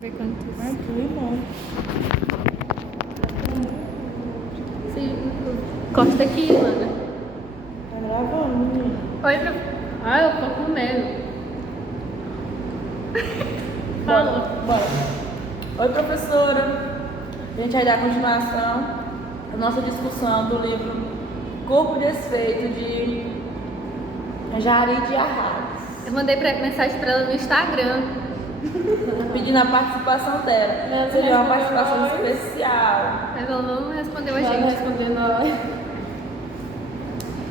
Ver quanto Ai, que limão. corta aqui, Lana. Tá gravando, menina. Oi, eu tô com medo. Fala. Bora. Oi, professora. A gente vai dar continuação à nossa discussão do livro Corpo Desfeito, de Jari de Arraes. Eu mandei mensagem pra ela no Instagram. Pedindo a participação dela. Seria uma participação especial. Mas ela não respondeu a Ela não gente. respondeu nós.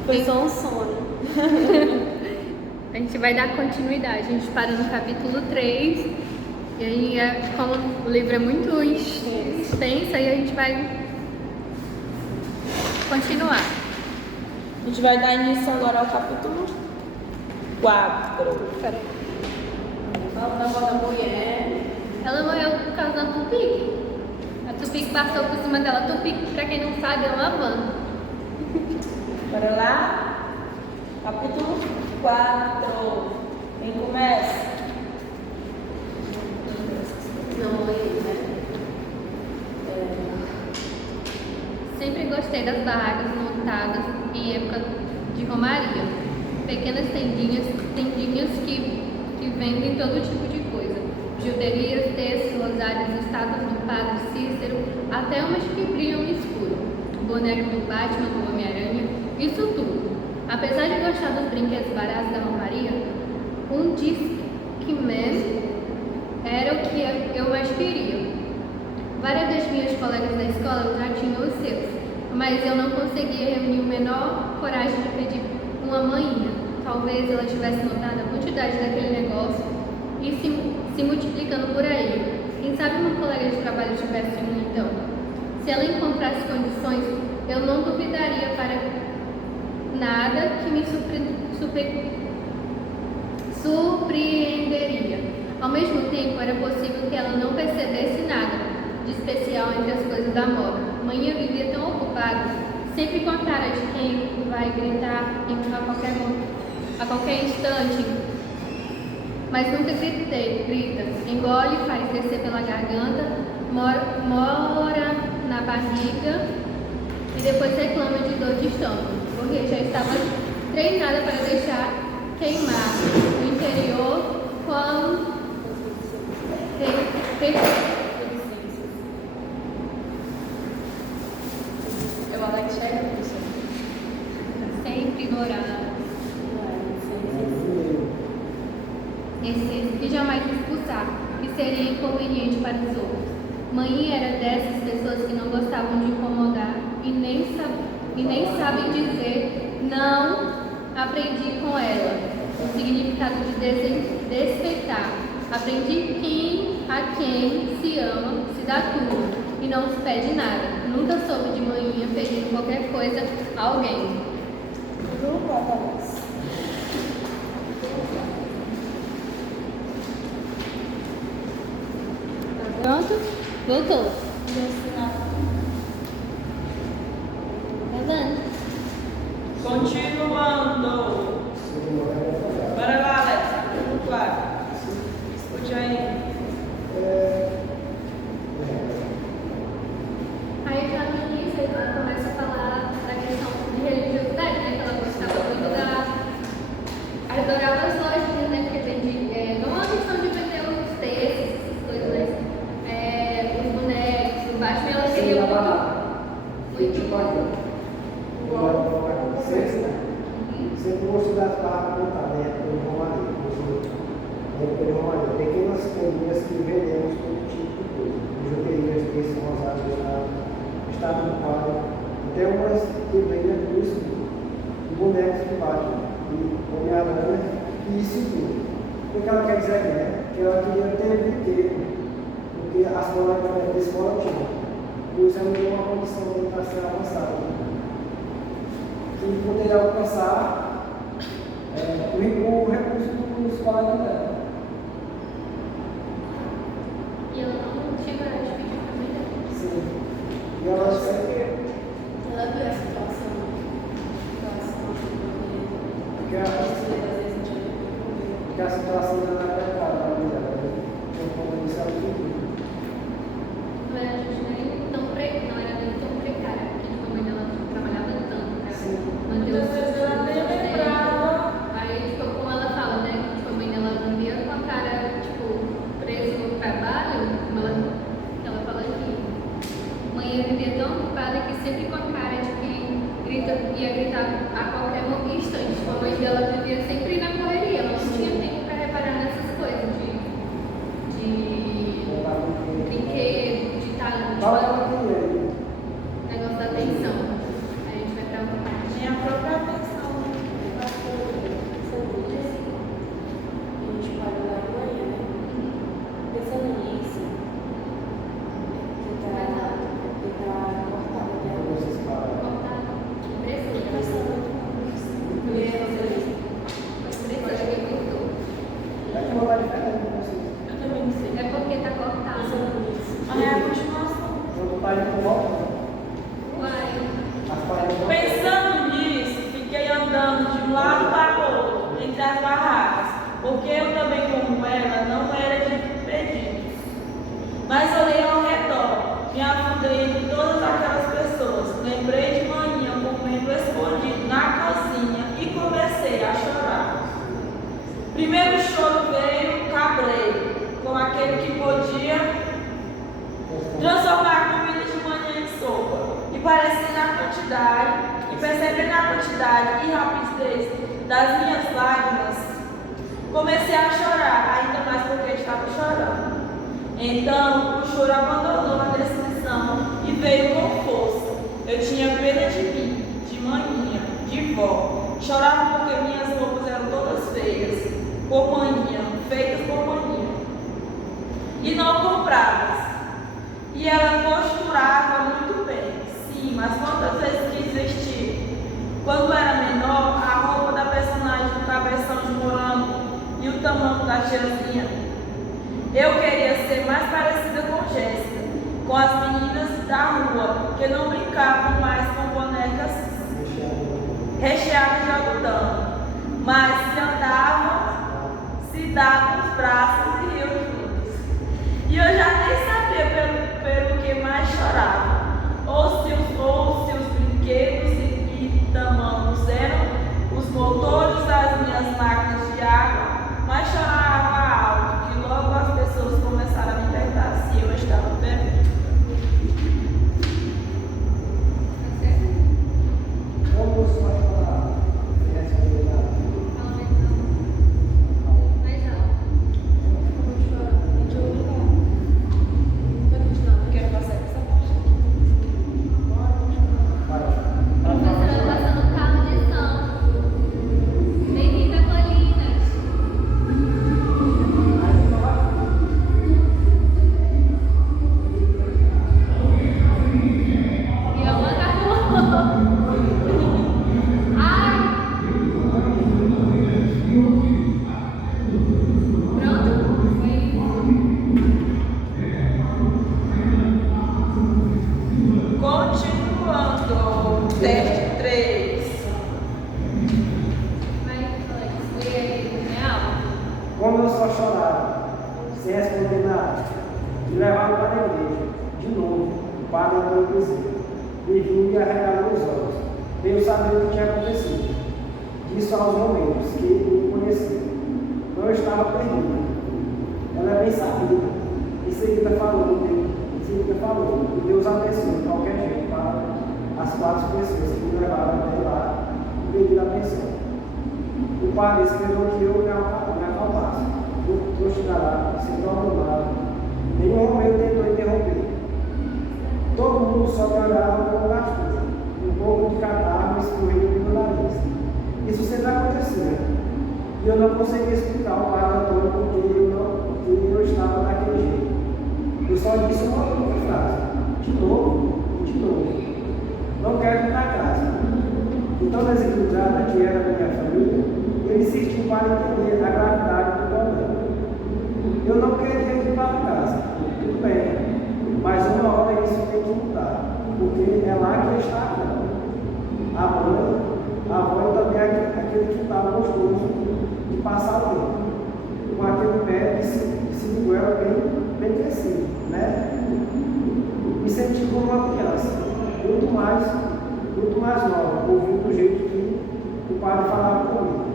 Foi só um sonho. A gente vai dar continuidade. A gente para no capítulo 3. E aí, como o livro é muito extenso, aí a gente vai continuar. A gente vai dar início agora ao capítulo 4. Peraí. Fala da avó da mulher. Ela morreu por causa da Tupic. A Tupic passou por cima dela. A Tupic, pra quem não sabe, é uma van. Bora lá? Capítulo 4. Quem começa? Não, né? Sempre gostei das barracas montadas em época de romaria. Pequenas tendinhas que vendem todo tipo de coisa. Bijuterias, textos, rosários, estátuas do Padre Cícero, até umas que brilham no escuro. O boneco do Batman, do Homem-Aranha, isso tudo. Apesar de gostar dos brinquedos baratos da romaria, um Discman era o que eu mais queria. Várias das minhas colegas da escola já tinham os seus, mas eu não conseguia reunir a menor coragem de pedir uma manhinha. Talvez ela tivesse notado a quantidade daquele negócio e se multiplicando por aí. Quem sabe uma colega de trabalho tivesse um então. Se ela encontrasse condições, eu não duvidaria para nada que me surpreenderia. Ao mesmo tempo, era possível que ela não percebesse nada de especial entre as coisas da moda. Manhã vivia tão ocupada, sempre com a cara de quem vai gritar a qualquer instante, mas nunca grita, engole, faz descer pela garganta, mora na barriga e depois reclama de dor de estômago, porque já estava treinada para deixar queimar o interior quando Eu vou lá que chega, professor. sempre ignorada. E jamais expulsar, que seria inconveniente para os outros. Mãe era dessas pessoas que não gostavam de incomodar e nem sabem dizer não. Aprendi com ela o significado de despertar. Aprendi a quem se ama, se dá tudo e não se pede nada. Nunca soube de manhã pedindo qualquer coisa a alguém. Pronto? Voltou. Tá vendo? Continuando. Bora lá, Alex. Capítulo 4. Escute aí. Aí já no início ela começa a falar da questão de religiosidade, né? Que ela gostava muito adorava as lojinhas, né? Porque vende, não é uma questão de vender os textos, essas coisas, né? Os bonecos, o Batman, ela queria muito. Sempre gostei das barras montadas, né? Pequenas tendinhas que vendemos todo tipo de coisa. Bijuterias, textos, rosários, estado do Padre, até umas que vendem no escuro. E bonecos de Batman, e Homem-Aranha, e isso tudo. O que ela quer dizer aqui, né? Que ela queria ter o inteiro, porque as colegas da escola tinham. Por isso ela não tem uma condição de educação avançada. E poderia alcançar o recurso dos colegas dela. E ela não tinha coragem de pedir também, né? Sim. E ela sempre. Ela viu a situação. Porque ela que a situação não era precária para a mulher. Por conta disso, ela pediu. Não era não era nem tão precária, porque tipo, a mãe dela trabalhava tanto para Sim. manter Muitas vezes ela nem lembrava. Aí, tipo, como ela fala, né, que tipo, a mãe dela vivia com a cara, tipo, presa no trabalho, como ela fala aqui. A mãe vivia tão ocupada que sempre com a cara de que ia gritar a qualquer instante. Tipo, a mãe dela vivia sempre na correria, ela não tinha tempo para reparar nessas coisas de brinquedo, de talento, Qual era o dinheiro? negócio da atenção. Aí a gente vai pra outra parte. Tinha a própria atenção. São tudo assim. A gente pode lá amanhã, né? Pensando nisso, que tá cortado de água. Vocês param. Cortar. Impressora. Impressora que cortou. É que uma diferente com vocês. Eu também não sei. É porque tá cortado. Pensando nisso. Mas é a continuação. Eu tô parindo com volta, né? Uai. As paredes. Pensando nisso, fiquei andando de um lado para o outro, entre as barracas, porque eu também, como ela, não era de pedidos. Mas olhei ao redor, me afundei entre todas aquelas pessoas, lembrei de manhã comendo escondido na cozinha e comecei a chorar. Primeiro choro veio cabreiro, com aquele que podia transformar a comida de manhã em sopa. E percebendo a quantidade e rapidez das minhas lágrimas, comecei a chorar, ainda mais porque estava chorando. Então o choro abandonou a descrição e veio com força. Eu tinha pena de mim, de maninha, de vó. Chorava porque minhas roupas eram todas feias, por maninha, feitas por maninha, e não compradas. E ela costurava muito bem, sim, mas quantas vezes quis vestir? Quando era menor, a roupa da personagem do Cabeção de Morango e o tamanho da tiazinha. Eu queria ser mais parecida com Jéssica, com as meninas da rua, que não brincavam mais com bonecas recheadas de algodão, mas que andavam, se davam os braços e riam juntos. E eu já nem sabia pelo que mais chorava, ou se os brinquedos e tamancos eram os motores das minhas máquinas de água, mas chorava alto, que logo as pessoas começaram a me perguntar se eu estava bem. Tá certo? Como você vai falar? Fala mais alto. Quero passar essa parte. Professora passando carro de som. Bem-vinda, Colinas. Yolanda arrumou. Ai. Pronto? Continuando, teste 3. Vai, Alex, lê aí, é alto. Como eu só chorava, sem responder nada, me levaram para a igreja. De novo, o padre entrou no bezerro. Me viu e arregalou os olhos. Veio saber o que tinha acontecido. Disse aos momentos que me conhecia. Não estava perdido. Ela é bem sabida. Em seguida falou, e Deus abençoe de qualquer jeito para as 4 pessoas que me levaram até lá e pediram a pensão. O padre esperou que eu me acalmasse. Eu chegar lá, sem problema. Nenhum Romeu tentou interromper. Todo mundo só me olhava como gastura. Um pouco de catarro escorria no meu nariz. Isso sempre acontecia. E eu não conseguia explicar ao padre Antônio porque eu estava daquele jeito. Eu só disse uma única frase. De novo. Não quero ir para casa. Então, desequilibrada que era a minha família, ele insistiu para entender a gravidade do problema. Eu não queria ir para casa. Tudo bem. Mas uma hora isso tem que mudar. Porque é lá que está a mãe. A mãe também é aquele que está gostoso de passar o tempo. nova ouviu do jeito que o padre falava comigo.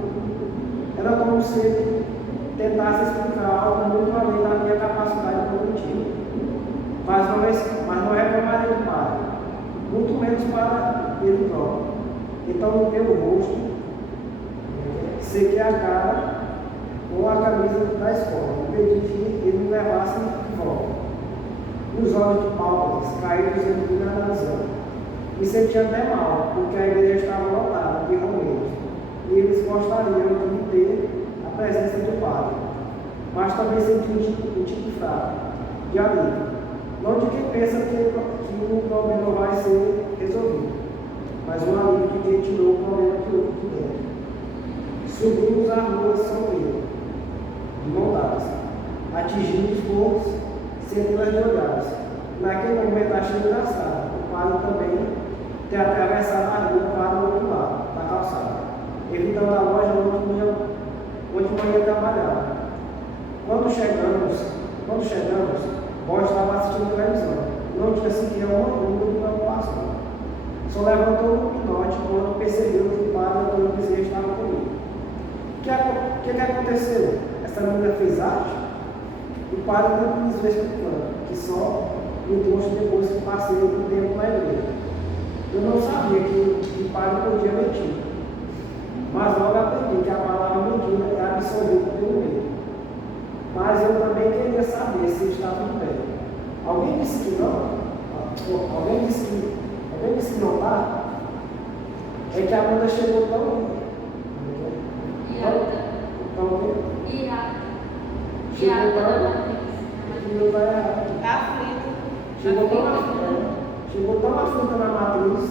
Era como se ele tentasse explicar algo muito além da minha capacidade cognitiva. Mas não reclamaria do padre, muito menos para ele próprio. Então, no meu rosto, sequei a cara com a camisa da escola e pedi que ele me levasse de volta. Os olhos de Paulo caídos em mim analisando. Me senti até mal, porque a igreja estava lotada de romanos e eles gostariam de me ter a presença do padre. Mas também senti um tipo fraco, de alívio. Não de quem pensa que o problema vai ser resolvido, mas um alívio de quem tirou o problema de dentro. Subimos a rua São Pedro, de mão dadas, atingindo os morros, centenas de olhares. Naquele momento achei engraçado o padre também ter atravessado a rua para o outro lado da calçada, evitando a loja onde eu ia trabalhar. Quando chegamos, Bom estava assistindo televisão. Não tinha sequer uma dúvida de preocupação. Só levantou um pinote quando percebeu que o padre Antônio Bezerra estava comigo. O que aconteceu? Essa menina fez arte? O padre não quis ver explicando, que só me trouxe depois que passei o tempo na igreja. Eu não sabia que o padre podia mentir. Mas logo aprendi que a palavra mentira é absorvida pelo medo. Mas eu também queria saber se está tudo bem. Alguém disse que não? Alguém disse que não está? É que a banda chegou tão chegou tão aflita na matriz,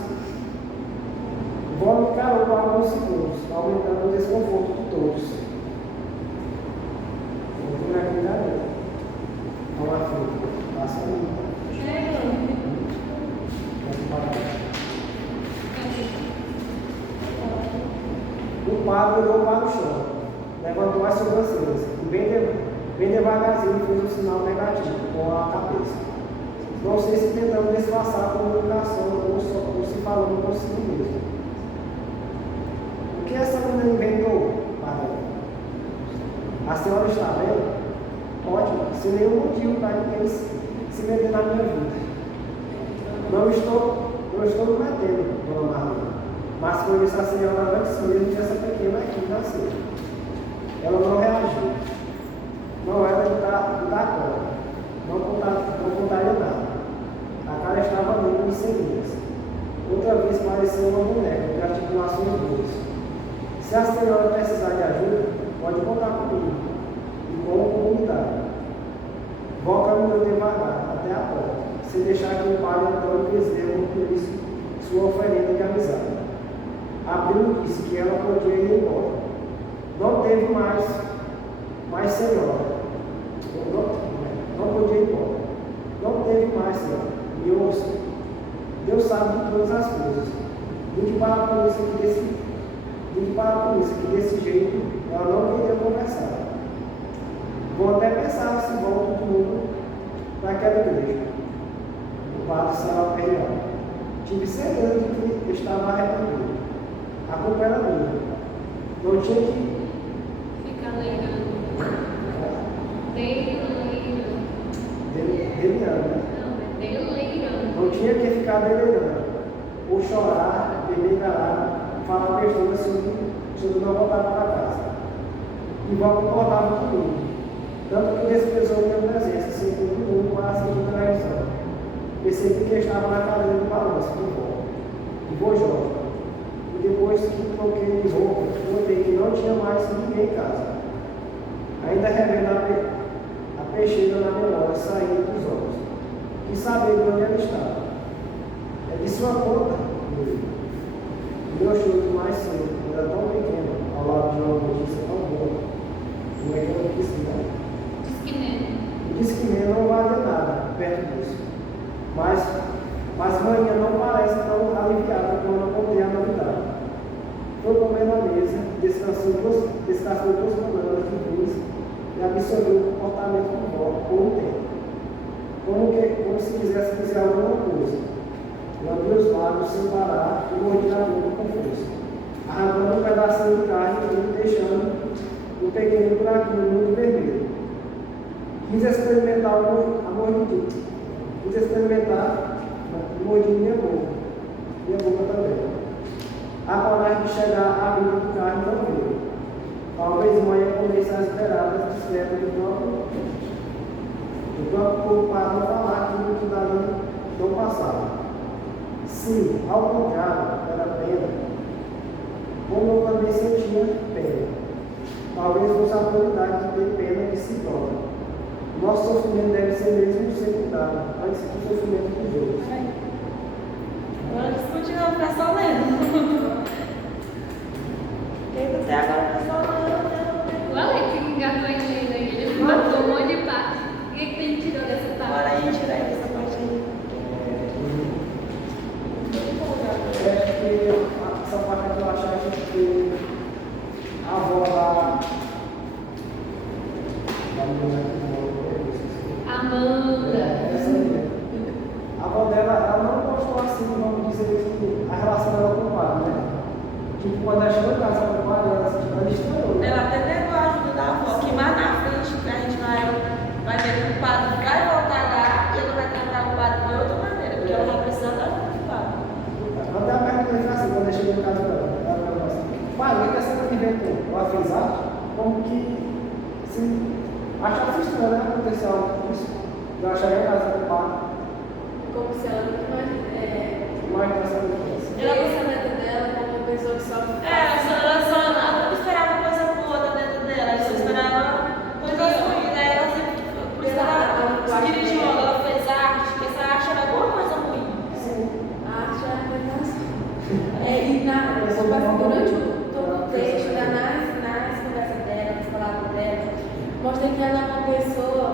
vó me calou por alguns segundos, aumentando o desconforto de todos. Vou aqui na garota. Tão aflita. Passa ali. O padre olhou para o chão, levantou as sobrancelhas e bem devagarzinho fez um sinal negativo com a cabeça. Não sei se tentando disfarçar a comunicação ou se falando consigo mesmo. O que essa menina inventou, padre? A senhora está bem? Ótimo, sem nenhum motivo para ninguém se meter na minha vida. Não estou me metendo, dona Maria. Mas foi isso a senhora antes mesmo dessa pequena aqui nasceu. Ela não reagiu. Não era de dar conta. Não contaria nada. A cara estava limpa e sem linhas. Outra vez parecia uma boneca de articulações boas. Se a senhora precisar de ajuda, pode contar comigo. E com a comunidade. Vó caminhou devagar até a porta, sem deixar que o padre Antônio Bezerra concluísse sua oferenda de amizade. Abriu e disse que ela podia ir embora. Não teve mais senhora. Não podia ir embora. Não teve mais senhora. E ouça, Deus sabe de todas as coisas. Diga para a polícia que desse jeito ela não queria conversar. Vou até pensar se volto de novo para aquela igreja. O padre saiu real. Tive certeza de que estava arrependido. A culpa era minha. Não tinha que Fica legal. delirando, né? Não, é delirando. Não tinha que ficar delirando. Ou chorar, beber garado, falar besteira sobre não voltar para casa. E vó concordava comigo. Tanto que desprezou minha presença, sem todo mundo para assistir televisão. Percebi que estava na cadeira de balanço de vó. E vó Jorge. E depois que troquei de roupa, notei que não tinha mais ninguém em casa. Ainda revendo a peixeira na memória saindo dos olhos. Quis saber de onde ela estava. É de sua conta, meu chute mais cedo, era tão pequeno, ao lado de uma notícia tão boa. Como é que eu disse, né? Disse que nem não valia nada perto disso. Mas Maria não parece tão aliviada quando eu contei a novidade. Foi comer na mesa, descansou duas bananas de luz e absorveu o comportamento do vó por um tempo. Como se quisesse dizer alguma coisa. lambia os lábios sem parar e mordia a boca com força, arrancando um pedacinho de carne e deixando um pequeno buraquinho muito vermelho. Quis experimentar a mordidinha. Quis experimentar a mordidinha minha boca também. A coragem de chegar à vida do carne não veio. Talvez mãe comece a esperar as discretas do próprio corpo para não falar aquilo que dali não passava. Sim, ao contrário, era pena. Como eu também sentia pena. Talvez fosse a autoridade de ter pena que se torna. Nosso sofrimento deve ser mesmo secundário, antes do sofrimento dos outros. Agora discutindo, vai ficar só lendo. Quem até agora vai só lendo. O Alex que engatou em lendo aí, ele matou um monte de parte. O que ele tirou dessa parte? Agora a gente tira essa parte aí. Acho que essa parte aqui eu achava que a avó da mulher que Amanda. essa aí. A avó dela, ela não gostou assim, vamos dizer assim, a relação dela com o pai, né? Tipo, quando ela chegou em casa com o pai, ela estranhou. Né? Ela até negou a ajuda da avó, que mais na frente, que a gente vai ver que o padre vai voltar lá e ele vai tratar o padre de outra maneira, porque ela vai precisar da ajuda do padre. Até a pergunta assim, quando eu cheguei em casa dela, ela falou assim, pai, o que essa coisa inventou? Ela fez arte? Como que se achava estranho, né? Aconteceu algo com isso. Eu cheguei em casa com o pai, Como se ela nunca mais dessa vez. ela pensamento dela como uma pessoa que sofre. Ela não esperava coisa boa da dentro dela, ela só esperava coisas ruins, né? Ela sempre, por isso ela se dirigiu, ela fez arte, porque essa arte era alguma coisa ruim. Sim. A arte é a coordenação. Durante todo o texto, nas conversas dela, nas palavras dela, mostra que ela é uma pessoa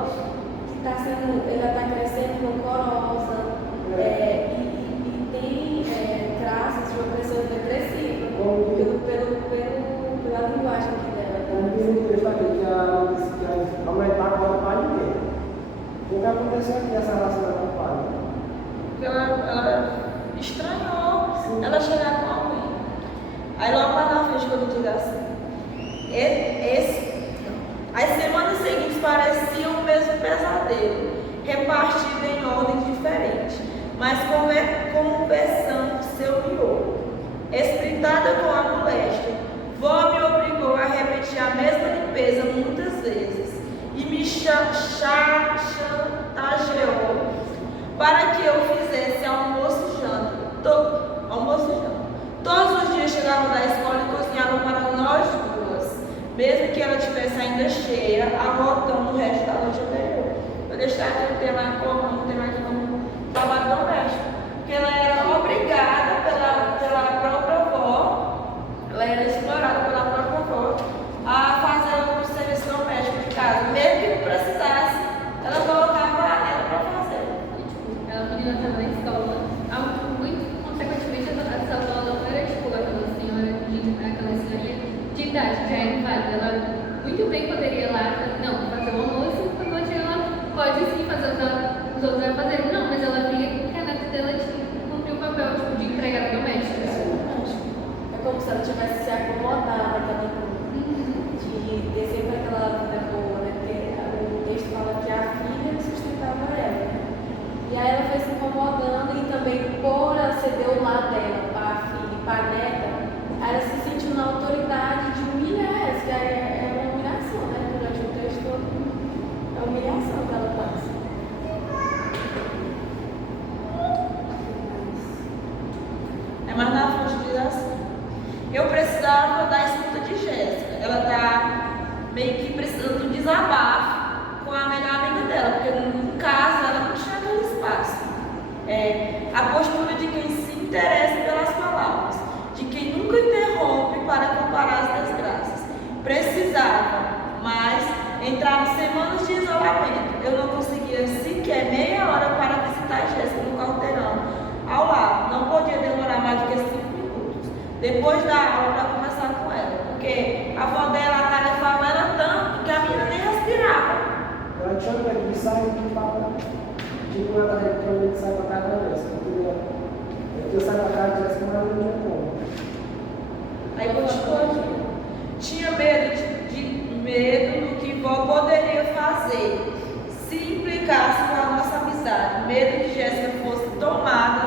que está sendo, ela está crescendo rancorosa e tem traços de uma pessoa depressiva pela linguagem aqui dela. Como diz o texto aqui, que a mulher está agora para ninguém. O que aconteceu aqui, essa relação com o pai? Ela estranhou ela chegar com alguém. Aí logo mais na frente, quando diz assim, as semanas seguintes pareciam o mesmo pesadelo, repartido em ordens diferentes, mas conversando seu miolo. Espritada com a moléstia, vó me obrigou a repetir a mesma limpeza muitas vezes e me chantageou para que eu fizesse almoço e janta. Todos os dias chegavam da escola e cozinhavam para nós duas, mesmo que ela estivesse ainda cheia, arrotando o resto da noite anterior. Eu deixar aqui o tema aqui como trabalho doméstico, porque ela era obrigada pela própria avó, ela era explorada pela própria avó a fazer o serviço doméstico de casa, mesmo que não precisasse, ela colocava ela para fazer. A menina estava na escola, muito consequentemente essa avó não era tipo aquela senhora de idade, já era inválida. Ela muito bem poderia ir lá, fazer o almoço, quando ela chega lá, pode sim fazer os outros a fazer. Não, mas ela via que a neta dela cumpriu o papel de empregada doméstica. É como se ela tivesse se acomodado naquela de ter sempre aquela vida boa, né? Porque o texto fala que a filha sustentava ela, né? E aí ela foi se incomodando e também por ela ceder o lado dela para a filha e para a neta, ela se sentiu na autoridade de humilhar essa, que é uma humilhação, né? Durante o texto todo, é a humilhação que ela faz. Mas na frente diz assim, eu precisava da escuta de Jéssica. Ela está meio que precisando do desabafo com a melhor amiga dela, porque em casa ela não tinha aquele espaço. A postura de quem se interessa pelas palavras, de quem nunca interrompe para comparar as desgraças. Precisava, mas entraram semanas de isolamento. Eu não conseguia sequer meia hora para visitar Jéssica no quarteirão ao lado, não podia demorar mais do que 5 minutos depois da aula para conversar com ela, porque a avó dela atarefava ela tanto que a menina nem respirava. Ela tinha medo de sair de fala, tipo, ela realmente sai para casa da Jéssica, mas não tinha como. Aí continua aqui. Tinha medo do que vó poderia fazer se implicasse com a nossa amizade. Medo que Jéssica fosse tomada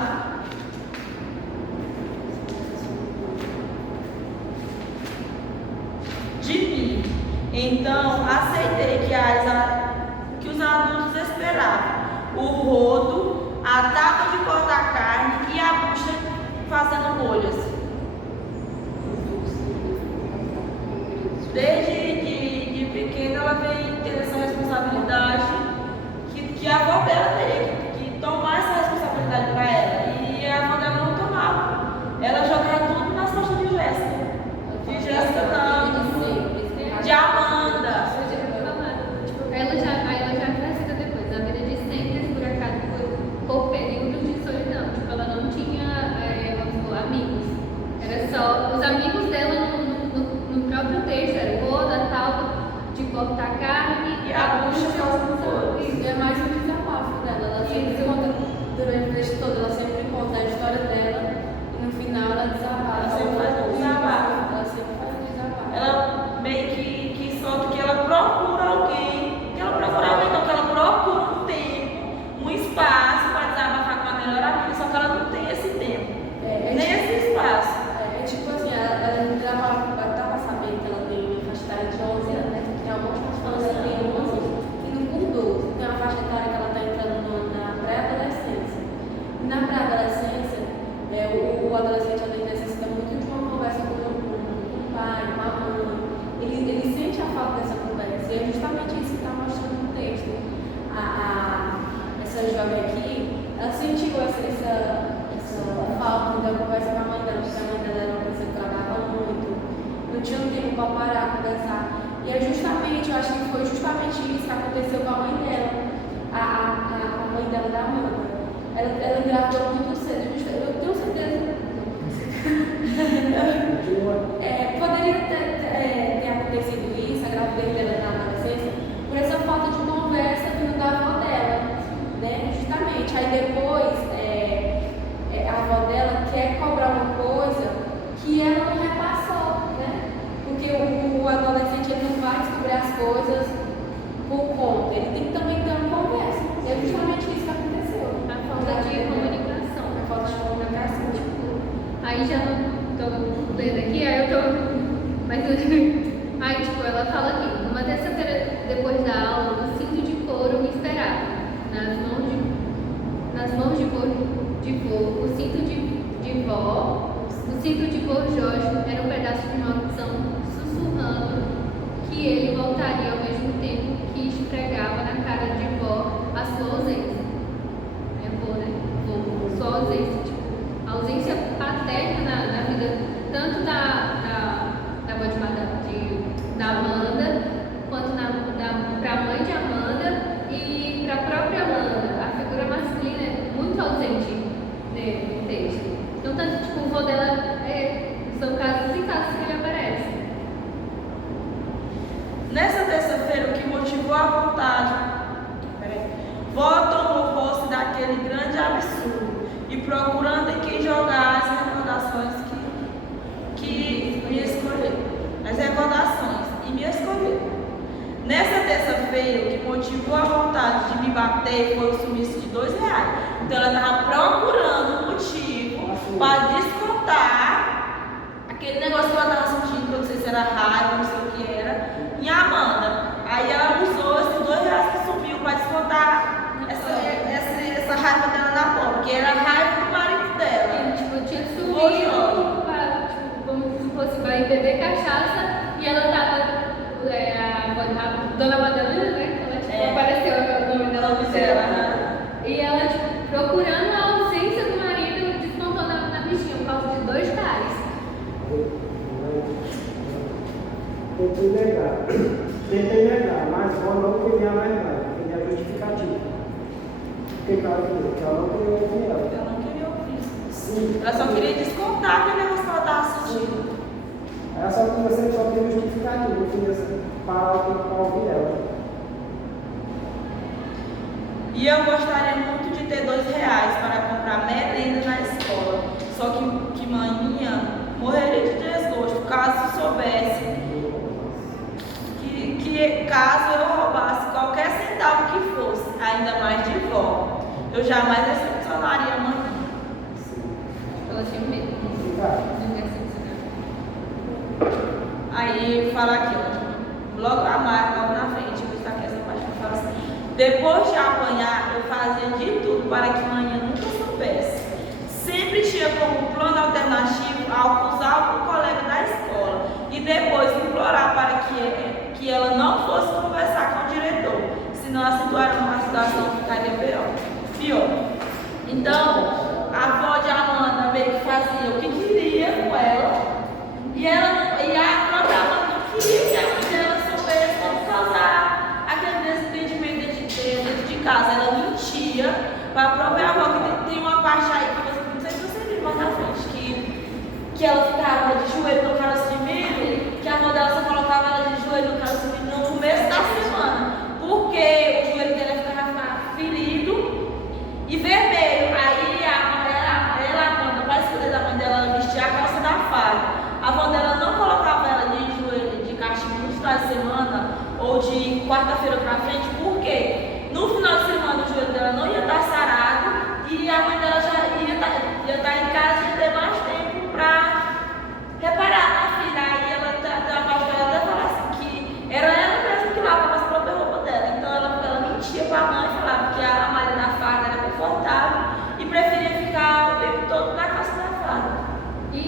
de mim. Então aceitei que os adultos esperavam. O rodo, a tábua de cortar carne e a bucha fazendo bolhas. Desde de pequena ela vem tendo essa responsabilidade que a avó dela teria que tomar essa responsabilidade para ela. E a avó dela não tomava. Ela jogava tudo nas costas de Jéssica. De Jéssica não. De Amanda. Ela já acrescenta depois, a vida de sempre, por acaso, por períodos de solidão. Tipo, ela não tinha, vamos falar, amigos. Era só os amigos dela no próprio texto, era o rodo, a tábua de cortar carne E a bucha fazendo bolhas. E é mais um desabafo dela. Ela sempre conta, durante o texto todo, ela sempre conta a história dela e no final ela desabafa. Ela sempre faz um desabafo. Ela sempre faz um desabafo. Ela meio que solta que ela procura alguém, que ela procura alguém, não, que ela procura um tempo, um espaço para desabafar com a melhor amiga, só que ela não tem esse tempo, nem esse espaço. É tipo assim, ela dá pra saber que ela tem uma faixa etária de 11 anos, né? Tem algumas pessoas que têm 11 e não com 12. Tem uma faixa etária que ela está entrando na pré-adolescência. E na pré-adolescência, o adolescente necessita muito de uma conversa com o pai, com a mãe. Ele sente a falta dessa conversa. E é justamente isso que está mostrando no texto. Essa jovem aqui, ela sentiu essa falta da conversa com a mãe dela, porque a mãe dela era uma pessoa que trabalhava muito, não tinha um tempo para parar, conversar. E é justamente, eu acho que foi justamente isso que aconteceu com a mãe dela, a mãe dela da Amanda. Ela engravidou muito cedo, eu tenho certeza. Poderia ter acontecido isso, a gravidez dela na adolescência, por essa falta de conversa vindo da avó dela, né? Justamente. Aí depois, a avó dela quer cobrar uma coisa que ela não repassou, né? Porque o adolescente ele não vai descobrir as coisas por conta, ele tem que também ter uma conversa. É justamente isso que aconteceu. A falta de comunicação. A falta de comunicação. Aí já não tô lendo aqui, aí eu tô. Mas aí, tipo, ela fala aqui, uma terça-feira depois da aula, o cinto de couro me esperava. Nas mãos de vô, o cinto de vó, o cinto de vô Jorge era um pedaço de maldição sussurrando que ele voltaria ao mesmo tempo que esfregava na cara de vó a sua ausência. Vô, né? Vô, sua ausência, tipo, a ausência paterna na vida, tanto da avó da Amanda, quanto para a mãe de Amanda e para a própria Amanda. A figura masculina é muito ausente no texto. Então, tanto tipo, o vô dela são casos e casos que ele aparece. Nessa terça-feira, o que motivou a vontade, vó tomou posse daquele grande absurdo e procurando em quem jogar as recordações que me escolheu. As recordações e me escolheu. Nessa terça-feira, o que motivou a vontade de me bater foi o sumiço de R$2. Então ela estava procurando um motivo para descontar aquele negócio que ela estava sentindo, que eu não sei se era raiva, não sei o que era, em Amanda. Aí ela usou esses R$2 que sumiu para descontar essa raiva dela na mão, porque era a raiva do marido dela. Tipo, tinha sumido como se fosse vai beber cachaça e ela tava. A dona Madalena, né? Ela tipo, apareceu o nome dela observa. E ela tipo, procurando a ausência do marido, descontou na bichinha por causa de R$2. Tentei negar, mas ela não queria a verdade, queria a justificativa. Porque claro que ela não queria ouvir ela. Ela não queria ouvir. Sim. Ela só queria descontar aquele negócio que ela estava assistindo. Ela só queria justificativa, não queria parar para ouvir ela. E eu gostaria muito de ter R$2 para comprar merenda na escola. Só que caso eu roubasse qualquer centavo que fosse, ainda mais de vó, eu jamais decepcionaria a mãe. Ela tinha medo de decepcionar. Aí fala aqui, ó, logo na frente, eu está aqui essa parte que fala assim: depois de apanhar, eu fazia de tudo para que manhã nunca soubesse. Sempre tinha como plano alternativo acusar algum colega da escola e depois implorar para que ela não fosse conversar com o diretor, senão a situação ficaria pior. Então, a avó de Amanda meio que fazia o que queria com ela e a própria Amanda não queria que a mãe dela soubesse como causar aquele desentendimento dentro de casa. Ela mentia para a própria avó, que tem uma parte aí que você não sei se você viu mais na frente, que ela ficava de joelho no caroço de milho, que a avó dela só colocava ela de joelho no caroço de milho no começo da semana, porque o joelho dela ficava ferido e vermelho. Aí ela Amanda, para esconder da mãe dela, ela vestia a calça da farda. A avó dela não colocava ela de joelho de castigo no final de semana ou de quarta-feira para frente, porque no final de semana o joelho dela não ia estar sarado e a mãe dela já ia estar em casa e ter mais tempo para reparar na filha. Aí ela até falar assim, que era ela mesma que lavava as próprias roupas dela. Então ela mentia para a mãe, falava que a malha da farda era confortável e preferia ficar o tempo todo na calça da farda. E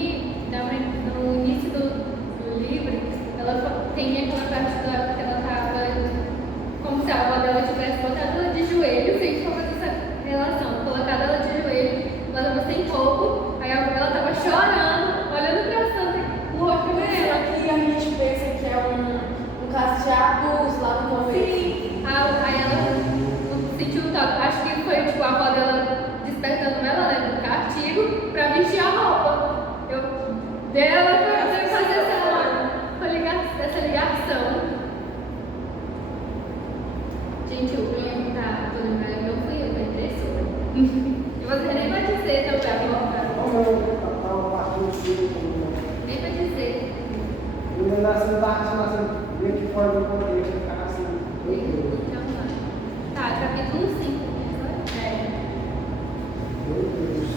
no início do livro, ela tem aquela parte que ela estava como se a avó dela tivesse botado ela de joelho, sem fazer essa relação, colocado ela de joelho, ela estava sem roupa, aí ela estava chorando, olhando para a santa, o rosto dela. Aqui a gente pensa que é um caso de abuso lá no começo. Sim, aí ela sentiu o toque, acho que foi tipo a avó dela despertando ela, né, do castigo, para vestir a roupa. Dela para fazer essa ligação. Gente, o problema da Dona Maria não fui eu, foi a impressora. E você nem vai dizer também. Nem vai dizer. Ainda nasceu meio que fora do contexto, ficava assim. Então tá, capítulo 5. Meu Deus.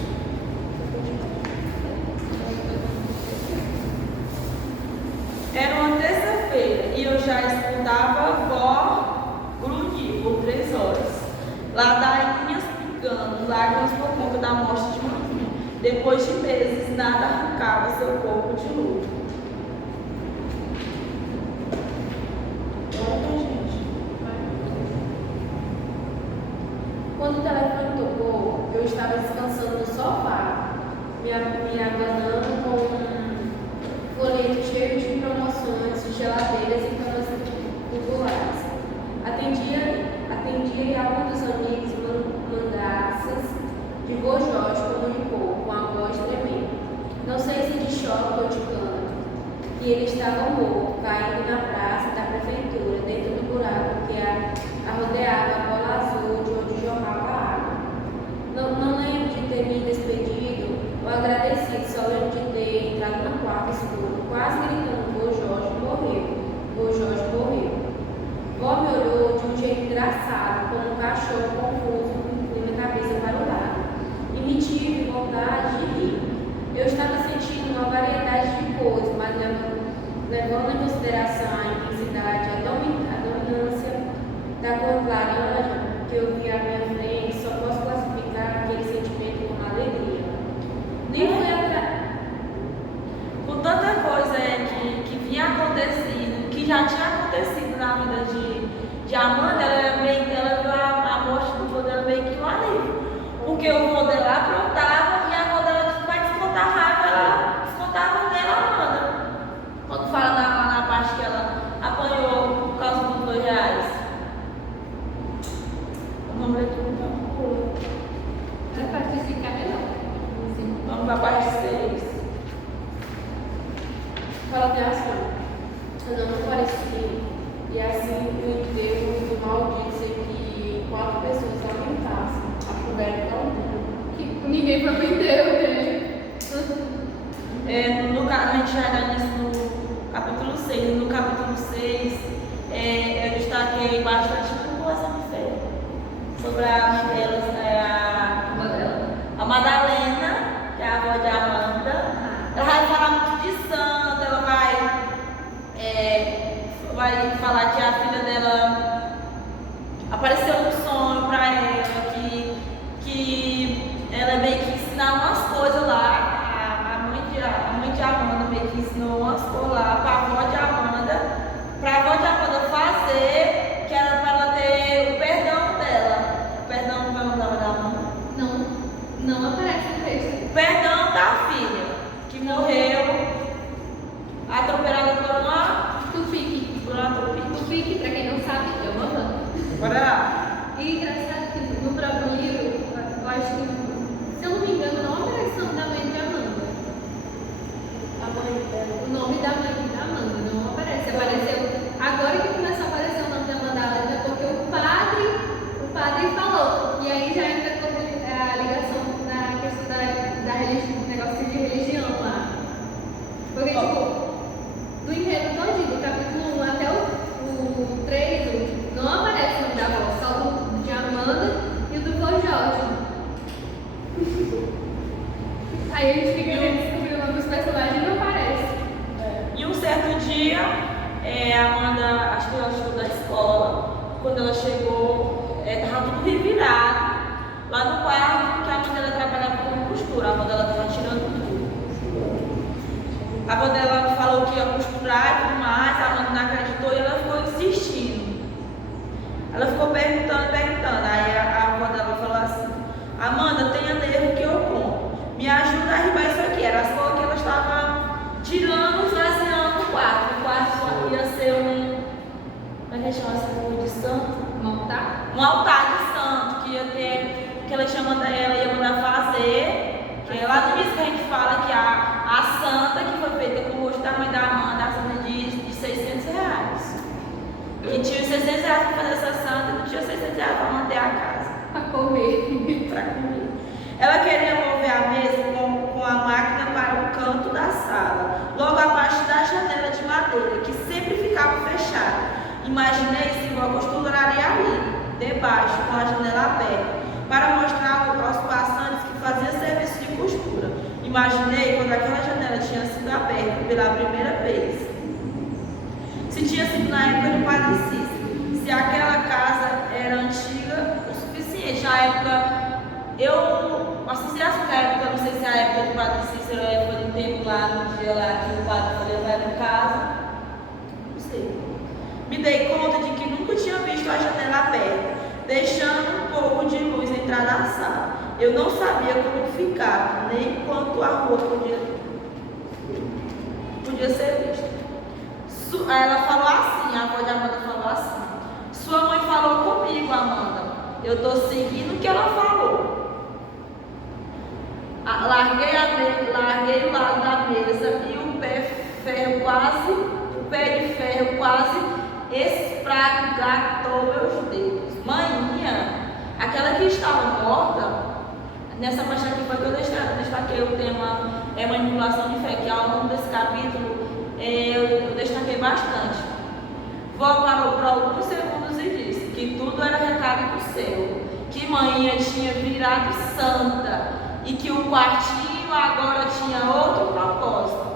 Era uma terça-feira e eu já escutava a avó grunhir por 3 horas. Ladainhas pingando, lágrimas por conta da morte de mamãe. Depois de meses, nada arrancava seu corpo de luto. Quando o telefone tocou, eu estava descansando no sofá, me abanando com um folheto cheio de promoções de geladeiras e camas populares. Atendia e alguns dos amigos mangaças de vô Jorge comunicou com a voz tremenda, não sei se de choque ou de canto, que ele estava morto, caindo na praça da prefeitura, dentro do buraco que a rodeava a bola azul de onde jorrava a água. Não lembro de ter me despedido ou agradecido, só lembro de ter entrado no quarto escuro, quase gritando: vô Jorge morreu, vô Jorge morreu. Vó me olhou de um jeito engraçado, como um cachorro confuso, inclinando a cabeça para o lado, e me tive vontade de rir. Eu estava sentindo uma variedade de coisas, mas levando em consideração a intensidade, a dominância da cor laranja que eu vi à minha frente, só posso classificar aquele sentimento como alegria. Nem fui atrás. Com tanta coisa que vinha acontecendo, que já tinha acontecido na vida de Amanda, ela viu a morte do vô dela meio que um alívio. Porque o vô dela aprontava e a avó dela, vai descontar raiva, ela descontava nela, Amanda. Quando fala na parte que ela apanhou por causa dos R$2. Vamos ler tudo então. A parte de ficar melhor. Vamos para a parte 6. Fala até assim: eu não me pareci, e assim o enterro do maldito que 4 pessoas lamentassem, a coberta da lua. Me trazer bastante população de fé sobre a mãe delas, a Madalena, que é a avó de Amanda. Ela vai falar muito de santa, ela vai falar que a filha dela apareceu um sonho para ela, que ela meio que ensinar umas coisas lá. A mãe de Amanda meio que ensinou umas coisas lá para a avó de Amanda fazer, que era para ela ter o perdão dela. O perdão, como é o nome da Amanda? Não aparece no texto. O perdão da filha, que morreu atropelada por uma Tufique. tupi. Tufique, pra quem não sabe, é uma banda. Bora lá. E engraçado que no próprio livro, eu acho que, se eu não me engano, não aparece o nome da mãe de Amanda. A mãe dela. O nome da mãe da Amanda não aparece. Apareceu. Agora que começou a aparecer o nome da Madalena, porque o padre falou. E aí já entra a ligação na questão da religião, negócio de religião lá. Porque, tipo, do enredo todinho, do capítulo 1 até o 3, não aparece o nome da avó, só o de Amanda e o do vô Jorge. Aí a gente fica querendo descobrir o nome dos personagens e não aparece. E um certo dia, a Amanda, acho que ela chegou da escola, quando ela chegou, estava tudo revirado lá no quarto, porque a Amanda dela trabalhava com costura, a Amanda dela estava tirando tudo. A avó dela falou que ia costurar e tudo mais, a Amanda não acreditou e ela ficou insistindo. Ela ficou perguntando, aí a avó dela falou assim: Amanda, tenha nervo que eu compro, me ajuda a arribar isso aqui. Era as coisas que ela estava tirando, esvaziando no quarto. O quarto ia ser como é que chama essa coisa de santo? Um altar de santo, que ia ter, que ela ia mandar fazer. Que é lá no início que a gente fala que a santa que foi feita com o rosto da mãe da Amanda, a santa de R$600. Que tinha os R$600 para fazer essa santa e não tinha R$600 para manter a casa. Pra comer. Para comer. Ela queria mover a mesa com a máquina para o canto da sala, logo abaixo da janela de madeira, que sempre ficava fechada. Imaginei se a costuraria ali, debaixo, com a janela aberta, para mostrar aos passantes que fazia serviço de costura. Imaginei quando aquela janela tinha sido aberta pela primeira vez. Se tinha sido na época de Padre Cícero, se aquela casa era antiga o suficiente. Na época, eu associasse na época, não sei se a época do Padre Cícero era a época do tempo lá, no dia lá que o padre foi levar em casa, não sei. Me dei conta de que nunca tinha visto a janela aberta, deixando um pouco de luz entrar na sala. Eu não sabia como ficava, nem quanto a rua podia ser vista. Ela falou assim, a avó de Amanda falou assim: sua mãe falou comigo, Amanda. Eu estou seguindo o que ela falou. Larguei o lado da mesa e o pé de ferro quase esfragatou meus dedos. Maninha, aquela que estava morta, nessa parte aqui foi que eu destaquei o tema manipulação de fé, que ao longo desse capítulo eu destaquei bastante. Vó parou por alguns segundos e disse que tudo era recado do céu, que Maninha tinha virado santa e que o quartinho agora tinha outro propósito,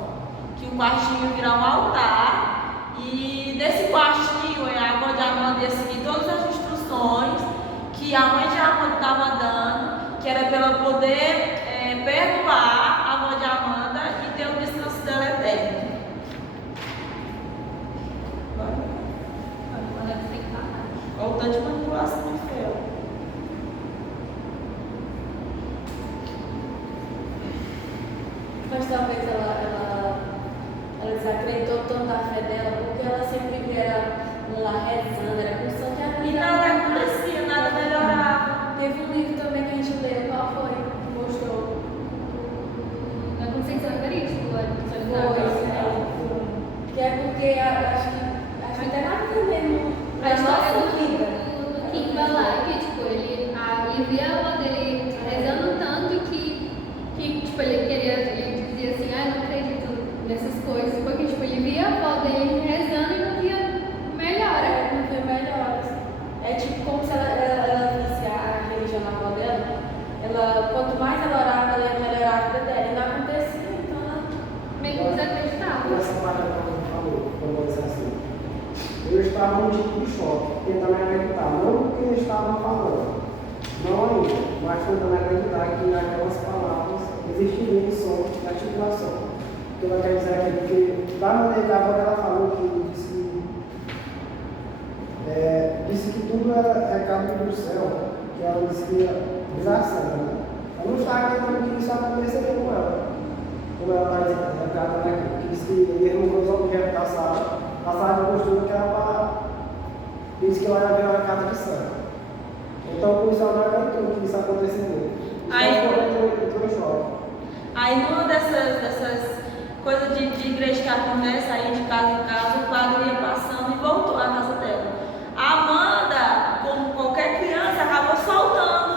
que o quartinho ia virar um altar e desse quartinho a avó de Amanda ia seguir todas as instruções que a mãe de Amanda estava dando, que era para ela poder perdoar a avó de Amanda e ter o descanso dela eterno. Olha o tanto de manipulação de fé. Mas talvez ela desacreditou tanto da fé dela, porque ela sempre via lá rezando, era constante. E nada acontecia, nada melhorava. Teve um livro também que a gente leu, qual foi? Que mostrou. Na Conceição Eucarística, Que é porque acho que até na vida mesmo. a história nossa vida. do Kimba lá, que tipo, ele via a avó dele rezando tanto que tipo, ele dizia assim, não acredito nessas coisas, porque tipo, ele via a avó dele rezando e não via melhora. Não via melhoras. estavam num tipo de choque, tentando acreditar, não no que eles estavam falando, não ainda, mas tentando acreditar que naquelas palavras existiria som de articulação. O que ela quer dizer aqui, porque da maneira que a avó dela falou, que disse que tudo é caminho do céu, que ela disse que ia visar santa, né? Ela não está acreditando que isso aconteceria com ela. Como ela está dizendo, né? Que disse que ia remover os objetos da sala. A sala de costura que era para. Disse que ela ia ver uma casa de santo. Então, por isso ela não acreditou que isso aconteceria. Aí entrou em choque. Aí numa dessas coisas de igreja que acontece, aí de casa em casa, o padre ia passando e voltou à casa dela. A Amanda, como qualquer criança, acabou soltando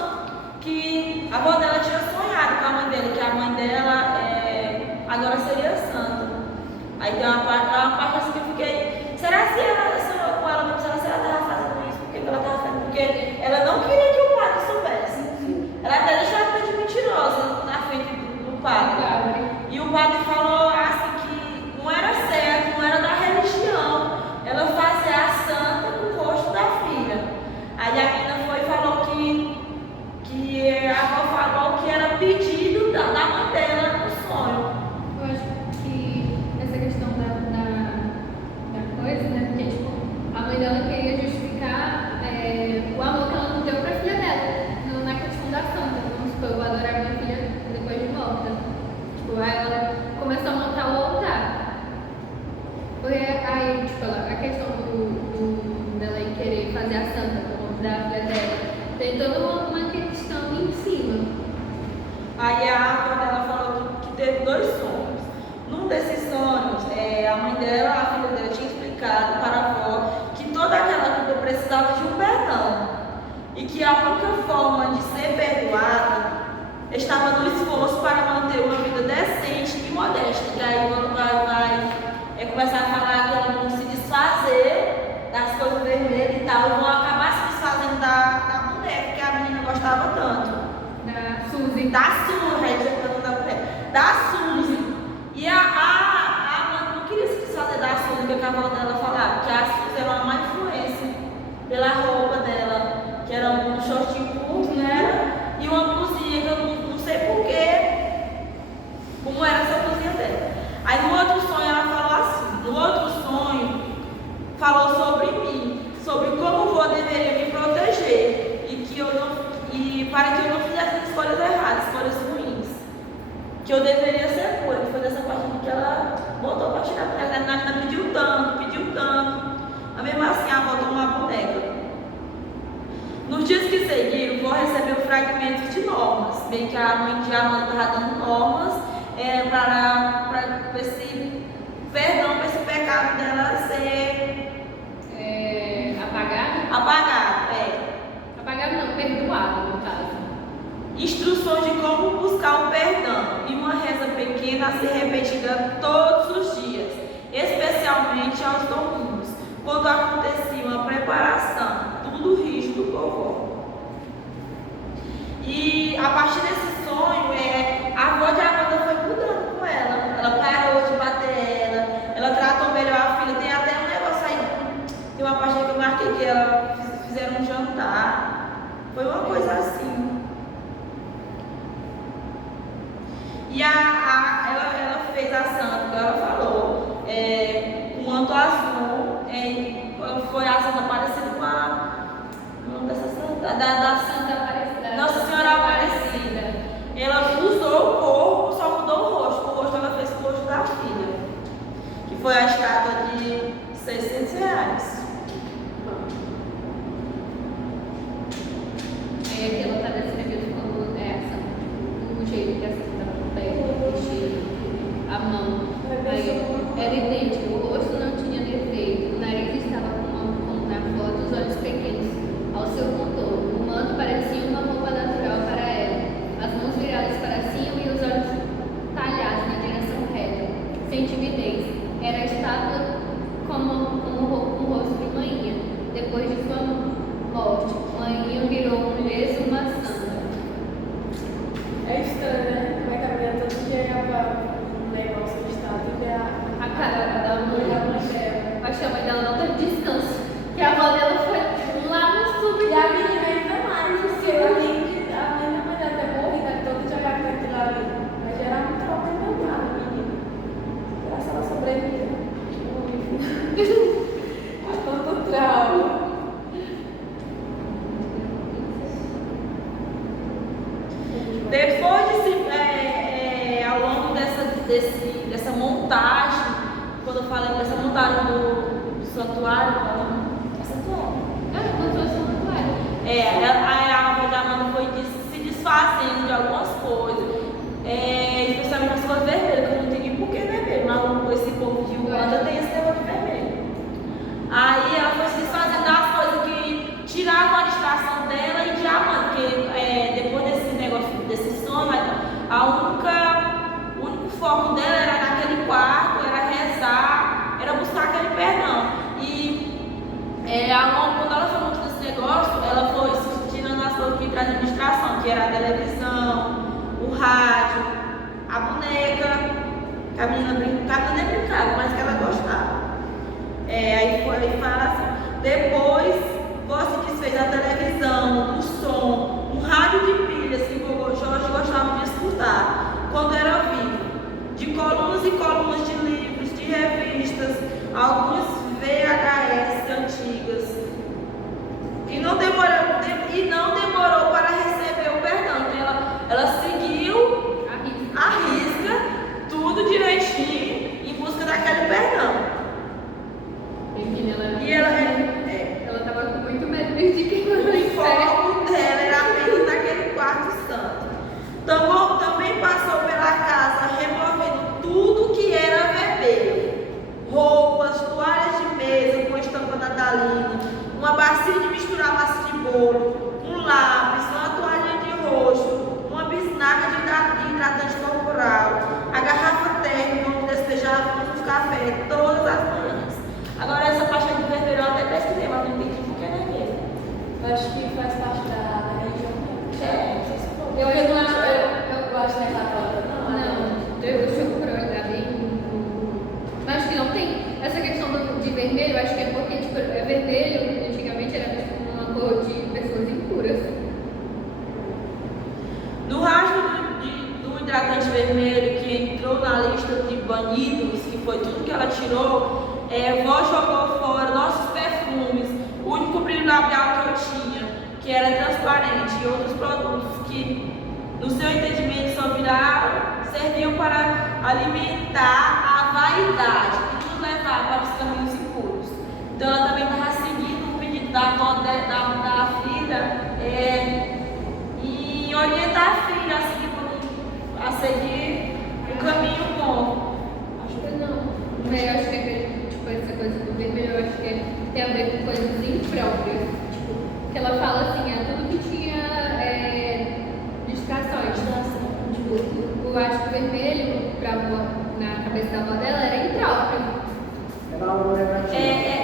que a avó dela tinha sonhado com a mãe dela, que a mãe dela agora seria santa. Aí tem uma parte assim que eu fiquei, será que ela sonhou com ela mesmo? Será que ela estava fazendo isso? Por que ela estava fazendo? Porque ela não queria que o padre soubesse. Ela até deixou ela de mentirosa na frente do padre. E o padre falou assim que não era certo, não era da religião ela fazer a santa com o rosto da filha. Aí a menina foi e falou que a avó falou que era pedido da mãe dela no sonho. Eu acho que essa questão da coisa, né? Porque tipo, a mãe dela queria justificar o amor que ela não deu pra filha dela, na questão da santa. Vamos supor, eu vou adorar minha filha depois de morta. Tipo, aí ela começou a montar o altar. Porque aí, tipo, a questão dela ir querer fazer a santa por conta da filha dela, tem toda uma questão em cima. Aí a avó dela falou que teve 2 sonhos. Num desses sonhos, a mãe dela, a filha dela, tinha explicado para a avó que toda aquela culpa precisava de um perdão. E que a única forma de ser perdoada estava no esforço para manter uma vida decente e modesta. Que aí vai começar a falar que ela não se desfazer das coisas vermelhas e tal, e vão acabar se desfazendo da boneca que a menina gostava tanto. Da Suzy. Da Suzy. E a mãe não queria se desfazer da Suzy, que a avó dela falava, que a Suzy era uma má influência pela roupa dela, que era um shortinho curto, né? E uma blusinha que eu não sei porquê, como era essa blusinha dela. Aí no outro sonho ela falou assim, no outro sonho falou sobre mim, sobre como o vô deveria me proteger e para que eu não fizesse escolhas erradas, escolhas ruins, que eu deveria ser pura. Foi dessa parte que ela botou para tirar, porque a menina pediu tanto, mas mesmo assim a avó tomou uma boneca. Nos dias que seguiram, o vô recebeu fragmentos de normas, bem que a mãe de Amanda estava dando normas para esse perdão, para esse pecado dela ser Apagado? Apagado, não, perdoado, no caso. Instruções de como buscar o perdão e uma reza pequena a ser repetida todos os dias, especialmente aos domingos, quando acontecia uma preparação, tudo rígido por vó. E a partir desse sonho, a avó de Amanda foi mudando com ela. Ela parou de bater ela tratou melhor a filha. Tem até um negócio aí, tem uma parte que eu marquei que ela fizeram um jantar. Foi uma coisa assim. E ela fez a santa, ela falou, um manto azul, foi a santa parecida com o nome dessa santa, da Santa Aparecida. Nossa Senhora Aparecida. Ela usou o corpo, só mudou o rosto. O rosto ela fez com o rosto da filha, que foi a estátua de R$600. Aí aqui ela está descrevendo como o jeito que a santa pega, o vestido, a mão. Aí era idêntico, o rosto não tinha defeito, o nariz estava como na foto, os olhos pequenos ao seu contorno. O manto parecia uma roupa natural para ela, as mãos viradas para cima e os olhos talhados na direção reta, sem timidez. Era a estátua como um rosto de manhinha. Depois de sua morte, manhinha virou um gesso, uma santa. É estranho, né? Como é que a mulher todo dia acaba um negócio de estátua e vê a A cara da mãe mulher dela. dela. Acho que a mãe dela não teve descanso. Depois ao longo dessa montagem, quando eu falei dessa montagem do santuário, é santuário. Quando eu sou santuário. A avó da Amanda foi se desfazendo de algumas coisas, especialmente as cores vermelhas, que eu não entendi por que vermelho, mas esse povo de Uganda tem esse negócio de vermelho. Aí ela foi se desfazendo das coisas que tiravam a distração dela e de Amanda, porque depois desse negócio, desse sono, o único foco dela era naquele quarto, era rezar, era buscar aquele perdão. E quando ela foi muito desse negócio, ela foi se tirando as coisas que traziam distração, que era a televisão, o rádio, a boneca, que a menina nem brincava, mas que ela gostava. Aí fala assim, depois você desfez a televisão, o som, um rádio de pilhas que o Jorge gostava de escutar quando era vivo, de colunas e colunas de livros, de revistas, alguns VHS antigas, e não demorou para receber o perdão. Então ela seguiu a risca tudo direitinho em busca daquele perdão. E ela estava com muito medo de que o foco dela era apenas naquele quarto santo. Também passou pela casa removendo tudo que era vermelho: roupas, toalhas de mesa com estampa natalina, uma bacia de misturar massa de bolo, um lápis, uma toalha de rosto, uma bisnaga de hidratante corporal, a garrafa térmica onde despejávamos os cafés todas as manhãs. Agora essa parte do vermelho eu até pesquisei, mas não entendi porque é vermelho. Eu acho que faz parte da religião mesmo. Eu acho que essa palavra não. Eu sou curiosidade bem. Mas acho que não tem essa questão de vermelho. Acho que é porque vermelho antigamente era visto como uma cor de pessoas impuras. No rastro do hidratante vermelho que entrou na lista de banidos, que foi tudo que ela tirou, vó jogou fora nossos perfumes, o único brilho labial que eu tinha, que era transparente, e outros produtos que, no seu entendimento, serviam para alimentar a vaidade e nos levar para os caminhos impuros. Então ela também estava seguindo o pedido da avó da filha e orientar a filha a seguir o caminho bom. Acho que não. Eu acho que essa coisa do vermelho, eu acho que tem a ver com coisas impróprias. Tipo, que ela fala assim, tudo que tinha distrações. Tipo, eu acho que o vermelho, na cabeça da avó dela, era impróprio.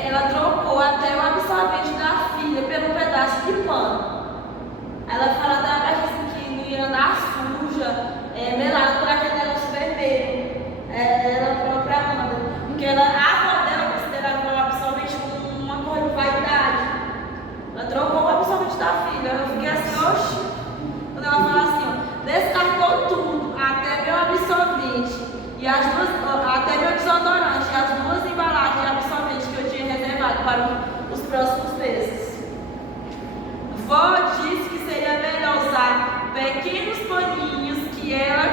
Ela trocou até o absorvente da filha pelo pedaço de pano. Ela fala até assim que não ia andar suja, melada por aquele negócio vermelho. Ela própria Amanda. Porque a avó dela considerava o absorvente como uma cor de vaidade. Ela trocou o absorvente da filha. Eu fiquei assim, oxi. Quando ela fala assim, descartou tudo, até meu absorvente. E até meu desodorante, e as duas embalagens de absorvente que eu tinha reservado para os próximos meses. Vó disse que seria melhor usar pequenos paninhos que ela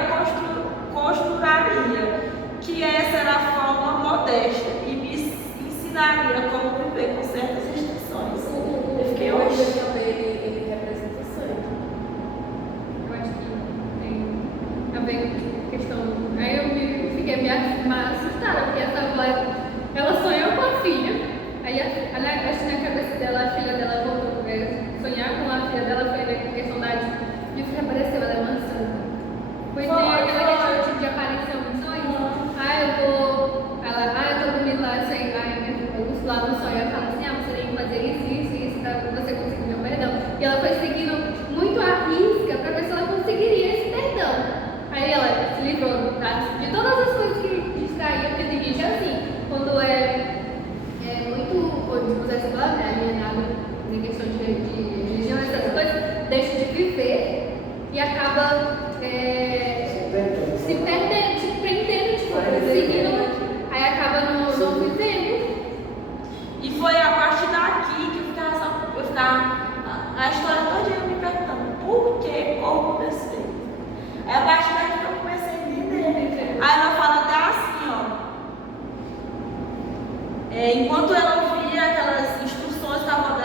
costuraria, que essa era a forma modesta e me ensinaria como viver com certas restrições. Eu fiquei hoje. Ele representa sangue. Eu acho que tem a ver com questão. Aí eu fiquei meio assustada, porque essa avó, ela sonhou com a filha. Aí acho que na cabeça dela, a filha dela voltou sonhar com a filha dela, foi na questão de que apareceu ela avançando. Foi ter aquela questão de aparição no sonho. Eu tô dormindo lá, lá no sonho, eu falo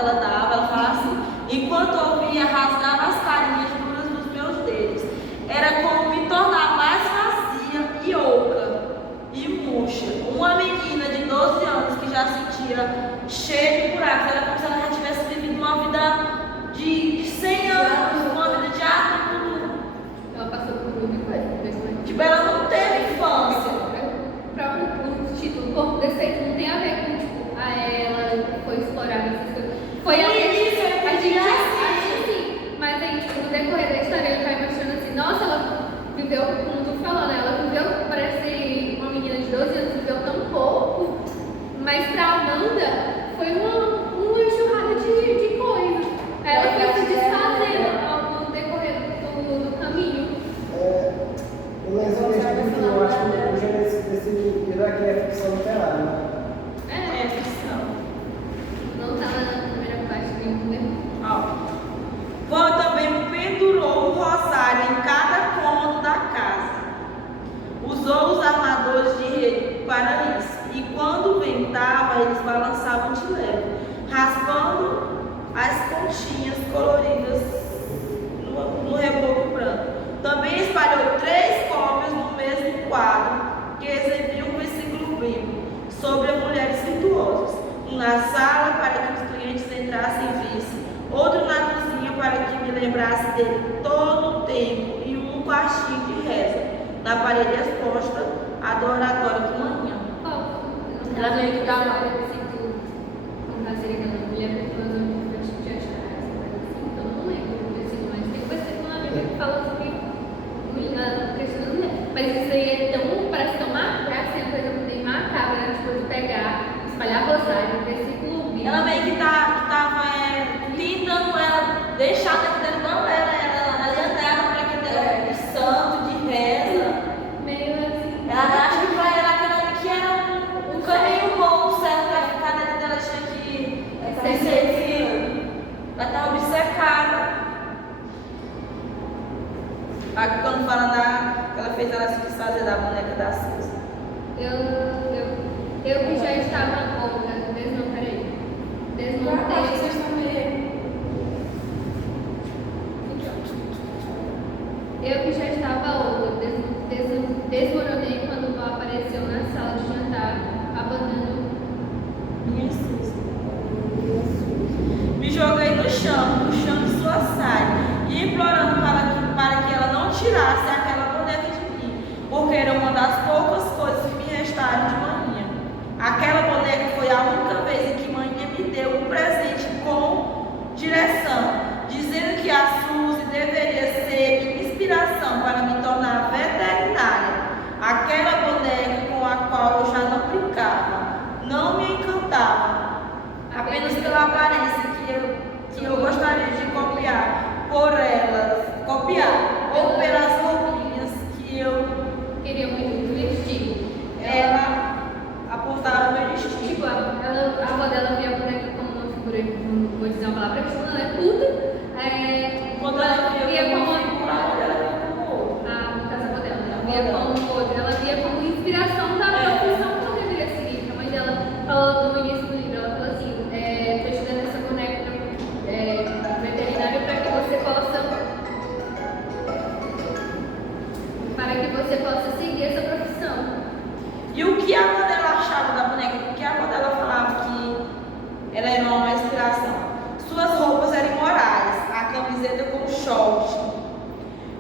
ela dava, ela falava assim: enquanto ouvia, rasgava as carinhas duras dos meus dedos. Era como me tornar mais vazia e oca e murcha. Uma menina de 12 anos que já sentia cheia de buracos, era como se ela já tivesse vivido uma vida de 100 anos, uma vida de adulto. Ela passou por muita coisa, impressionante. Tipo, ela não teve infância. O próprio título, Corpo Defeito, não tem a ver com, tipo, ela foi explorada, essas coisas. Foi a gente assim, mas aí, tipo, no decorrer da história, ele vai mostrando assim, nossa, ela viveu, como tu falou, né? Ela viveu, parece uma menina de 12 anos, viveu tão pouco, mas pra Amanda foi uma enxurrada de coisas. Ela foi se desfazendo no decorrer do caminho. Eu acho que o gênero desse livro aqui é ficção literária, né? É ficção. Não tá na primeira parte do livro, né? Van também pendurou um rosário em cada cômodo da casa. Usou os armadores de rede para isso. E quando ventava, eles balançavam de leve, raspando as pontinhas coloridas no reboco branco. Também espalhou 3 cópias do mesmo quadro que exibia um versículo bíblico sobre mulheres virtuosas. Um na sala para que os clientes entrassem e vissem, outro na cozinha para que me lembrasse dele todo o tempo e um quartinho de reza. Na parede exposta, adoratório de manhã. Ela meio que dá uma versículo com a série daquela mulher virtuosa de Acharás, assim, então eu não lembro do versículo, mas tem um versículo na Bíblia que fala sobre a questão da mulher. Mas isso aí é tão, parece tão macabro, assim, uma coisa bem macabra, né? Tipo, de pegar, espalhar rosário, versículo bíblico. Ela meio que tava tentando ela deixar dentro dela ela alienada para aquele dela de santo, de reza. Meio assim. Ela acha que pra ela aquilo ali que era um caminho bom, certo? Pra ficar dentro dela tinha que ela tá obcecada. Aqui quando fala que ela fez ela se desfazer da boneca da Suzy. Eu que já estava outra, peraí. Desmontei. Eu que já estava outra, desmoronei quando o Val apareceu na sala de jantar, abanando. Minha Suzy. Me joguei no chão de sua saia e implorando para que ela não tirasse aquela boneca de mim, porque era uma das poucas coisas que me restaram de manhã. Aquela boneca foi a única vez em que manhã me deu um presente com direção, dizendo que a Suzy deveria ser minha inspiração para me tornar veterinária. Aquela boneca com a qual eu já não brincava, não me encantava, apenas pela aparência que eu gostaria de copiar ou pelas roupinhas que eu Queria muito vestir. ela apontava meu destino. Tipo, a avó dela via a boneca como uma figura, não vou dizer uma palavra que ela é puta. Quando ela via como uma figura, ela via como outra. No caso, a avó dela, ela via como outra. Ela via como inspiração da profissão que ela deveria seguir. A mãe dela falou no início do livro, ela falou assim, tô estudando essa boneca veterinária para que você possa seguir essa profissão. E o que a avó dela achava da boneca? Porque a avó dela falava que ela era uma inspiração. Suas roupas eram imorais, a camiseta com short.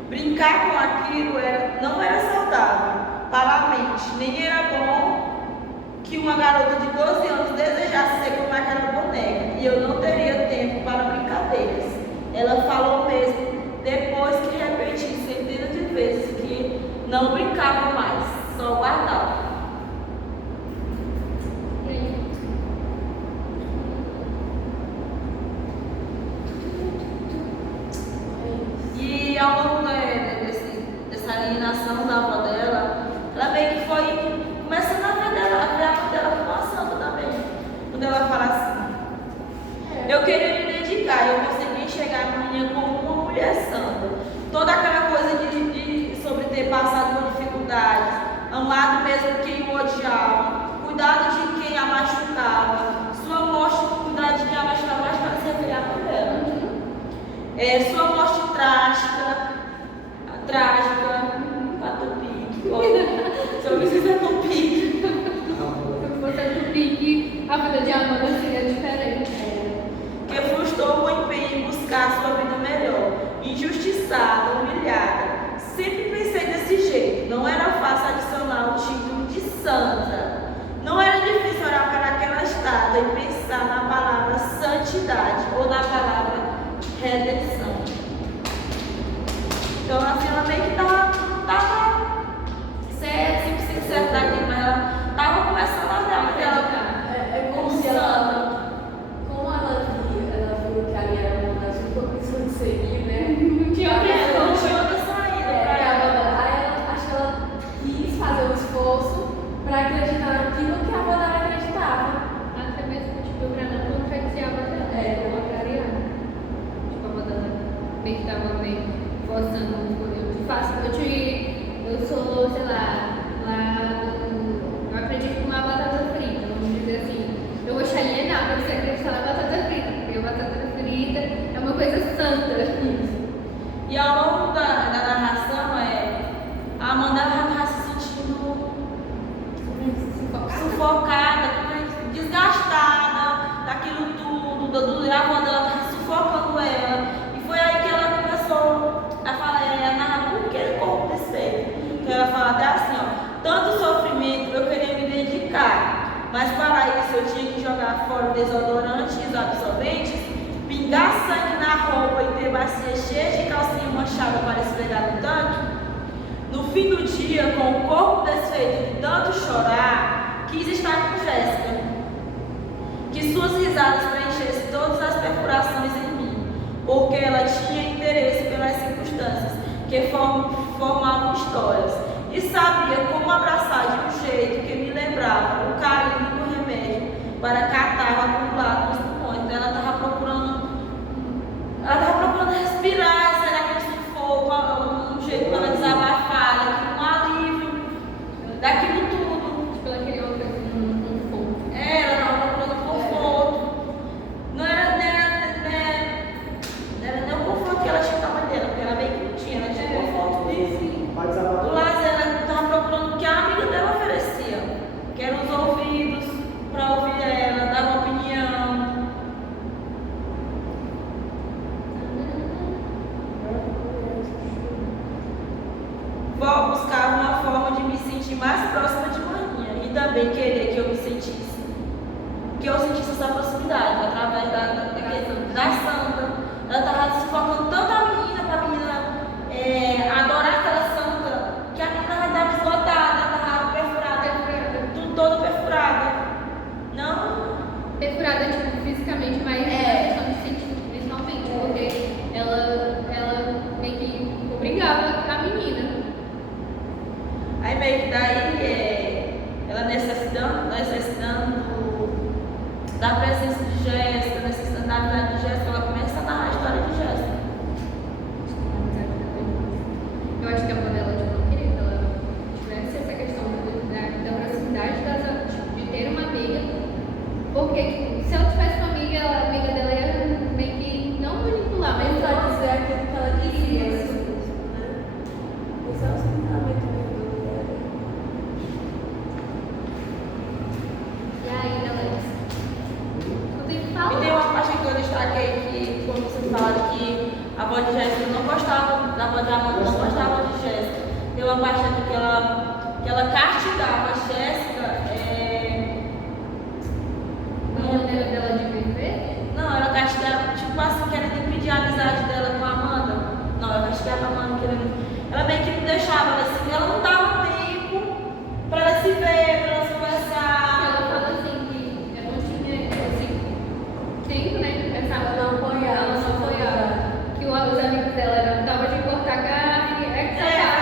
Brincar com aquilo não era saudável para a mente, nem era bom que uma garota de 12 anos desejasse ser como aquela boneca. E eu não teria tempo para brincadeiras. Ela falou mesmo, depois que repeti centenas de vezes que não brincava mais, só guardava. E ao longo dessa alienação da avó dela, ela meio que foi começando a ver a avó dela como uma santa também. Quando ela fala assim, eu queria me dedicar, eu consegui enxergar a manhã como uma mulher santa. Toda aquela coisa sobre ter passado por dificuldades, amado mesmo quem o odiava, cuidado de quem a machucava, sua morte, cuidado de quem a machucava, mas Sua morte trágica, a Tupi, se eu preciso Tupi. Se fosse a Tupi, a vida de Amanda seria diferente. Que frustrou o empenho em buscar sua vida melhor, injustiçada, humilhada. Sempre pensei desse jeito, não era fácil adicionar o título de santa. Não era difícil olhar para aquela estátua e pensar na palavra santidade ou na palavra redenção. Então, assim, ela meio que estava certa daqui, mas ela estava começando a ver, mas ela É como se ela, como ela viu que ali era uma das únicas pessoas de seguir, né? Não tinha não tinha outra saída para ela. Aí ela, acho que ela quis fazer um esforço para acreditar naquilo que a Wanda acreditava. Até mesmo, tipo, pra não contradizer a Amanda, ela contrariar. Tipo, a Amanda meio que tava meio forçando. Eu sou, sei lá, eu acredito numa batata frita, vamos dizer assim. Eu vou te alienar pra você acreditar na batata frita, porque a batata frita é uma coisa santa. E ao longo da narração, a Amanda já estava se sentindo sufocada, desgastada daquilo tudo, a Amanda estava sufocando ela. E foi aí que ela começou a falar, a narrar por que ele corpo desfeito. Que ela fala até assim, tanto sofrimento eu queria me dedicar, mas para isso eu tinha que jogar fora o desodorante e os absorventes, pingar sangue na roupa e ter bacia cheia de calcinha manchada para esfregar no tanque. No fim do dia, com o corpo desfeito de tanto chorar, quis estar com Jéssica, que suas risadas preenchessem todas as perfurações em mim, porque ela tinha interesse pelas circunstâncias que formavam histórias, e sabia como abraçar de um jeito que me lembrava o carinho do remédio para catarro acumulado nos pulmões. Então, ela estava procurando respirar, sair daquele sufoco, um jeito para ela desabafar, um alívio daquilo tudo. Tipo, ela queria uma coisa, um conforto. Ela estava procurando conforto. Não era nem o conforto que ela tinha da mãe dela, porque ela meio que não tinha, ela tinha conforto do lazer. Ela estava procurando o que a amiga dela oferecia, que eram os ouvidos para ouvir ela, dar uma opinião. Vou buscar uma forma de me sentir mais próxima de Maninha e também querer que eu me sentisse. Que eu sentisse essa proximidade através da santa. Ela estava se focando tanto a menina para a menina adorar aquela santa, que a menina já estava esgotada, estava perfurada, tudo todo perfurada. Não. Perfurada, tipo, fisicamente, mas questão de sentimento, mentalmente, porque ela meio que obrigava a menina. Aí meio que daí ela necessitando da presença de Jéssica, necessitando da amizade de Jéssica, ela começa a narrar a história de Jéssica. Eu acho que a modelo de não queria que ela tivesse essa questão da proximidade de ter uma amiga, porque tipo, se ela tivesse uma amiga, a amiga dela ia meio que não manipular, mas Só dizer aquilo que ela queria. Esse é o sentimento mesmo dela. E aí, Alex? Não tem que falar. E tem uma parte que eu destaquei que, quando você fala que a avó de Jéssica não gostava, da avó de Amanda não gostava de Jéssica. Tem uma parte aqui que ela castigava a Jéssica. A maneira dela de viver? Não, ela castigava, tipo assim, querendo impedir a amizade dela com a Amanda. Não, ela castigava a Amanda querendo. Ela meio que não deixava, assim, ela não dava tempo pra ela se ver, pra ela se conversar. Ela fala assim que eu não tinha tempo, né? Ela não apoiava, Que os amigos dela estavam de cortar carne,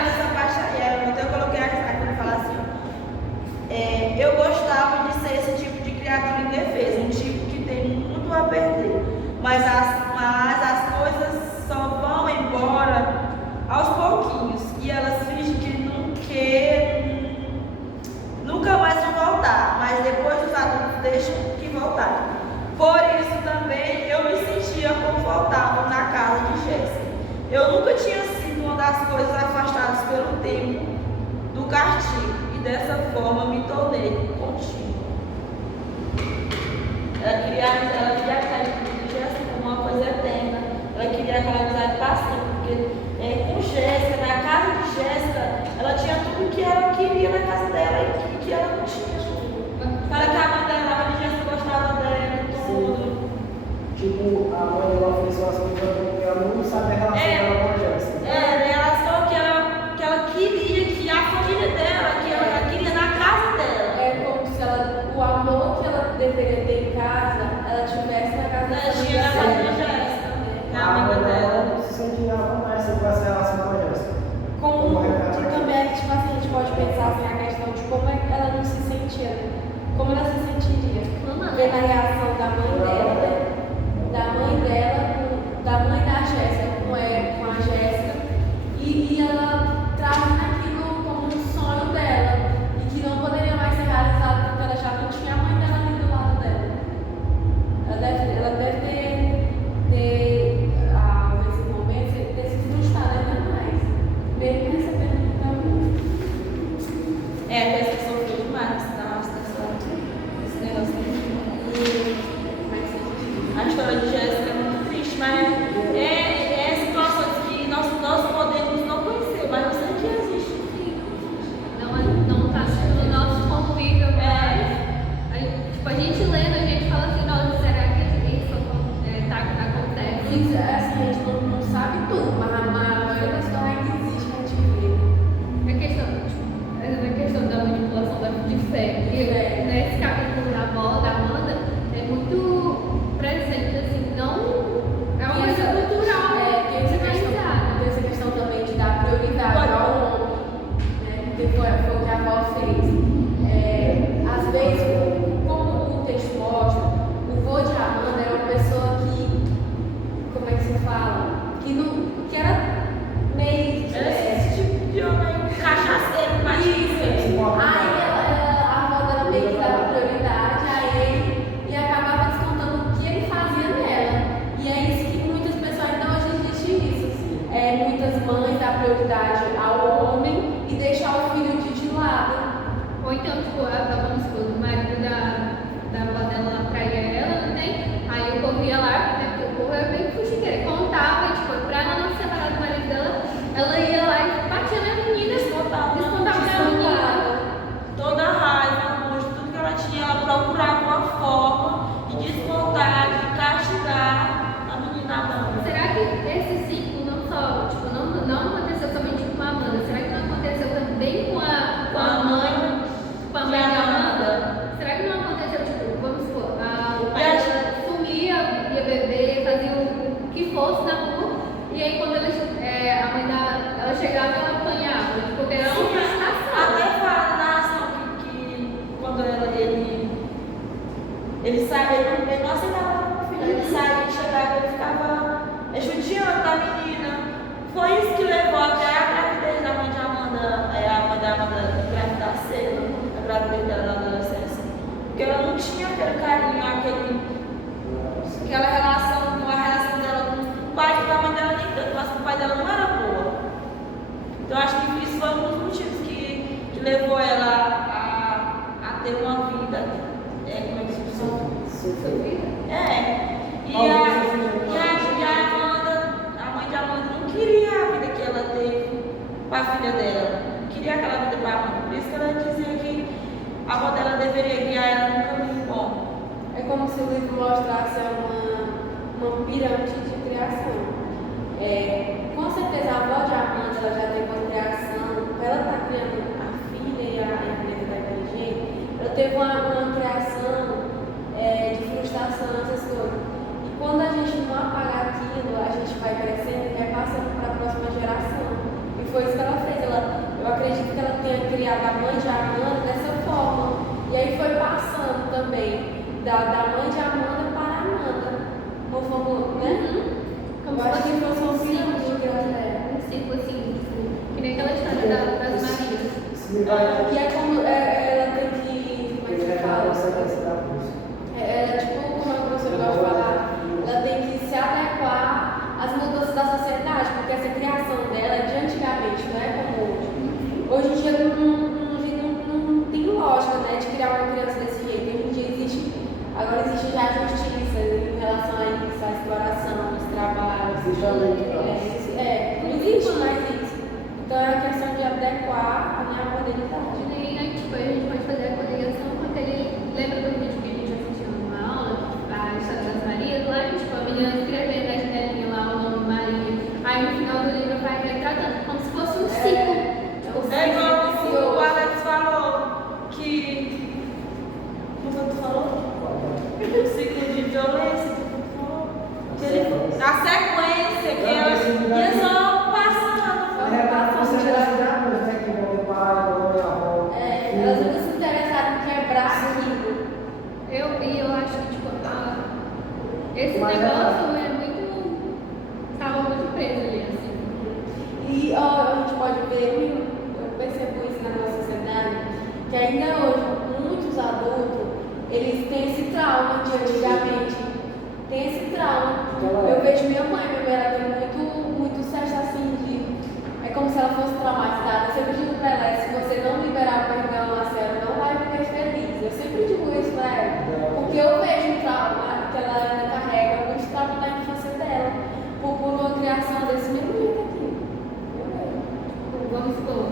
Essa parte aí era muito. Eu coloquei aqui pra falar assim, eu gostava de ser esse tipo de criatura indefesa, um tipo que tem muito a perder, mas as coisas só vão embora aos pouquinhos e elas fingem que nunca mais vão voltar, mas depois os adultos deixam que voltar. Por isso também eu me sentia confortável na casa de Jéssica. nunca tinha sido uma das coisas afastadas pelo tempo do castigo, e dessa forma me tornei contigo. Ela queria aquela de Jéssica como uma coisa eterna. Ela queria aquela amizade para sempre, porque com Jéssica, na casa de Jéssica, ela tinha tudo que ela queria na casa dela e que ela não tinha. Fala que a mãe dela, a mãe de Jéssica gostava dela e tudo. Tipo, a mãe dela ofereceu as coisas porque ela não sabe a relação dela com a Jéssica. Ela só que ela queria que a família dela, que ela queria na casa dela. É como se o amor que ela deveria ter em casa, ela tivesse na casa da Ela família tinha na casa dela. de Jéssica, que é a A amiga mãe dela. dela não se sentia à vontade se ela se relacionar com a Jéssica. E também, tipo assim, a gente pode pensar assim, a questão de como é que ela não se sentia, né? Como ela se sentiria. Vendo a reação da mãe dela, né? Da mãe da Jéssica com a Jéssica, e ela trazendo aquilo como um sonho dela, e que não poderia mais ser realizado porque ela já não tinha a mãe dela ali do lado dela. Ela deve nesse momento, ter se frustrado ainda mais, mesmo recebendo muito. Parece que sofreu demais esse negócio. A história de Jéssica é muito triste, mas é situações que nós podemos não conhecer, mas eu sei que existe. Não está sendo no nosso convívio, mas tipo, a gente lendo, a gente fala assim, nossa, será que isso acontece? Isso, assim, a gente não sabe tudo, mas a maioria das coisas ainda existe que a gente vê. A questão da manipulação de fé. E nesse capítulo da avó, da Amanda, é muito presente, assim, não é uma coisa cultural, Tem essa questão também de dar prioridade ao homem, né? Porque foi o que a avó fez. Às vezes, como o texto mostra, o vô de Amanda era uma pessoa que, como é que se fala? Que era meio. Esse tipo de homem cachaceiro, mas Aí a avó dela meio que dava prioridade a ele e acabava descontando o que ele fazia nela. E é isso que muitas pessoas, então hoje existe isso. Muitas mães dão prioridade ao homem e deixar o filho de lado. ou então, tipo, vamos supor, o marido da avó dela traía ela, não tem? Aí o povo ia lá, né, porque o povo era bem fuxiqueiro, contava, e, tipo, pra ela não se separar do marido dela, ela ia lá e batia na menina, descontava pra menina. toda a raiva, nojo, tudo que ela tinha, ela procurava uma forma de descontar, de castigar a menina Amanda. Será que esse ciclo não só, tipo, não aconteceu somente com a Amanda? Será que não aconteceu também com a mãe da Amanda? Será que não aconteceu, tipo, vamos supor, o pai dela sumia, ia beber, fazia o que fosse na rua, e aí quando a mãe ela chegava, ela apanhava, porque era uma frustração. Até fala na narração que quando ele sabe, ele não aceitava com o filho, ele saía e chegava, ele ficava judiando da menina. Foi isso que levou até a gravidez da mãe de Amanda, a mãe da Amanda engravidar cedo, a gravidez dela na adolescência. Porque ela não tinha aquele carinho, aquela relação, a relação dela com o pai, com a mãe dela nem tanto, mas com o pai dela não era boa. Então acho que isso foi um dos motivos que levou ela a ter uma vida, como é que se diz? A mãe de Amanda não queria a vida que ela teve com a filha dela, não queria aquela vida para a mãe, por isso que ela dizia que a avó dela deveria guiar ela num caminho bom. É como se o livro mostrasse uma pirâmide de criação. Com certeza a avó de Amanda ela já teve uma criação, ela está criando a filha e a filha da inteligente, ela teve uma criação de frustração, essas coisas. E quando a gente não apagar aquilo, a gente vai crescendo e vai passando para a próxima geração. E foi isso que ela fez. Eu acredito que ela tenha criado a mãe de Amanda dessa forma. E aí foi passando também da mãe de Amanda para a Amanda. Conforme, né? Como Eu acho que fosse um ciclo de um ciclo assim, tipo, que nem aquela história das Marias. E é como ela tem que. Como é que se fala? Tipo, como a professora gosta de falar, ela tem que se adequar às mudanças da sociedade, porque essa criação já leu de trás. Não existe mais isso. Então é a questão de adequar a minha modernidade. Nem aí, tipo, a gente pode fazer a coligação com aquele. Lembra do vídeo que a gente assistiu numa aula, a história das Marias? Lá, tipo, a menina escrevendo na janelinha lá o nome Maria. Aí no final do livro vai retratando como se fosse um ciclo. É igual o Alex falou, que. Como tu falou? O ciclo de violência. A sequência, que elas só passando. Você já se dá muito, né? Que envolve pai, mãe, avó. Elas nunca se interessaram em quebrar aquilo. Eu acho que, tipo, esse Mas negócio é muito. Estava muito preso ali, assim. E a gente pode ver, eu percebo isso na nossa sociedade, que ainda hoje muitos adultos, eles têm esse trauma de antigamente. Tem esse trauma. Eu vejo minha mãe ela tem muito certo assim de. É como se ela fosse traumatizada. Eu sempre digo pra ela, se você não liberar o perdão, a senhora não vai viver feliz. Eu sempre digo isso pra ela. Porque eu vejo o trauma que ela ainda carrega, muito trauma da infância dela. Por uma criação desse mesmo jeito aqui. Eu vejo. Vamos supor,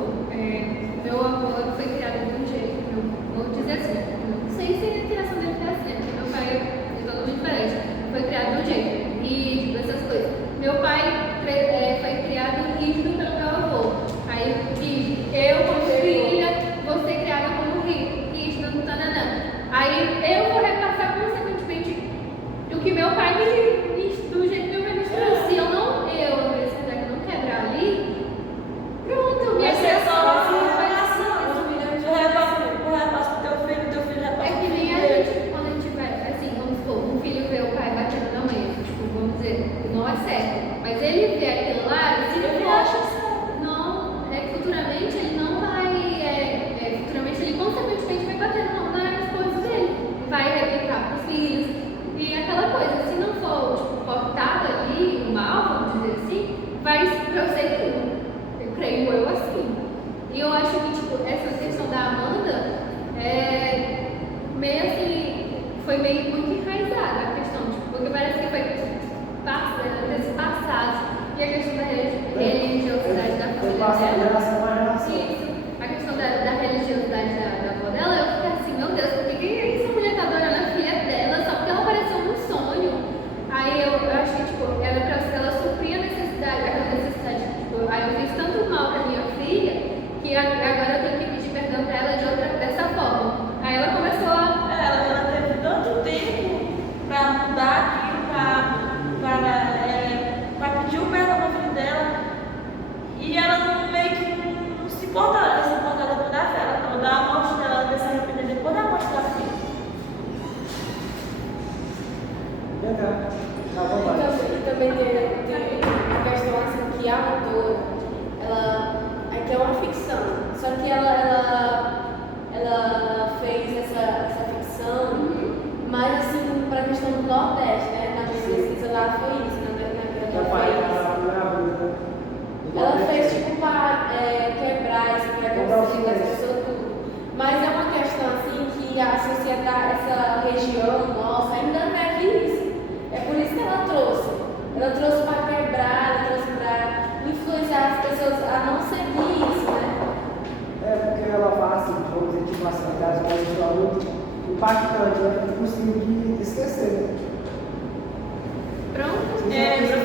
meu avô foi criado de um jeito, vou dizer assim, não sei se a criação dele foi assim, porque meu pai é totalmente diferente. Foi criado de um jeito, rígido, essas coisas. Meu pai foi criado rígido pelo meu avô. Aí, rígido. Eu, como filha, vou ser criada como rígido, tananã. Aí, eu vou repassar consequentemente do que meu pai do jeito que meu pai me instruiu. Se eu não quebrar ali, pronto, minha criação vai ser Repassa pro teu filho repassa. É que nem a gente, quando a gente vai, assim, vamos supor, um filho vê o pai batendo na mãe, tipo, vamos dizer, não é certo. Mas ele vê aquilo lá, se ele acha certo, não, futuramente ele não vai, futuramente ele consequentemente vai bater nas coisas dele, vai replicar pros filhos, e aquela coisa, se não for, tipo, cortado ali, o mal, vamos dizer assim, vai prosseguindo. Eu creio eu assim. E eu acho que, tipo, essa questão da Amanda meio assim, foi meio muito enraizada a questão, tipo, porque parece que foi desse passado. E a questão da religiosidade da família Passa de dela. geração a geração. Isso. A questão da religiosidade da avó dela, eu fiquei assim, meu Deus, por que essa mulher tá adorando a filha dela só porque ela apareceu num sonho? Aí eu achei, tipo, ela supria a necessidade, aquela necessidade, tipo, aí eu fiz tanto mal pra minha filha que agora eu tenho que pedir perdão pra ela dessa forma. Aí ela começou a. Ela teve tanto tempo pra mudar aquilo, pra pedir o perdão pra filho dela. E ela meio que não se importa, ela se importa depois da fé. Ela dá a morte dela, ela vai se arrepender depois da morte da filha. E também tem a questão assim que a autora, aqui é uma ficção, só que ela fez essa ficção, mas assim, para a questão do Nordeste, né? Na minha pesquisa lá foi isso, ela fez tipo para quebrar esse preconceito das pessoas tudo. Mas é uma questão assim que a sociedade, essa região nossa ainda não vive isso. É por isso que ela trouxe. Ela trouxe para quebrar, ela trouxe para influenciar as pessoas a não seguir isso, né? É porque ela faz, vamos dizer, tipo assim, aquelas coisas que são muito impactantes, né? Que é impossível de esquecer, né? Pronto.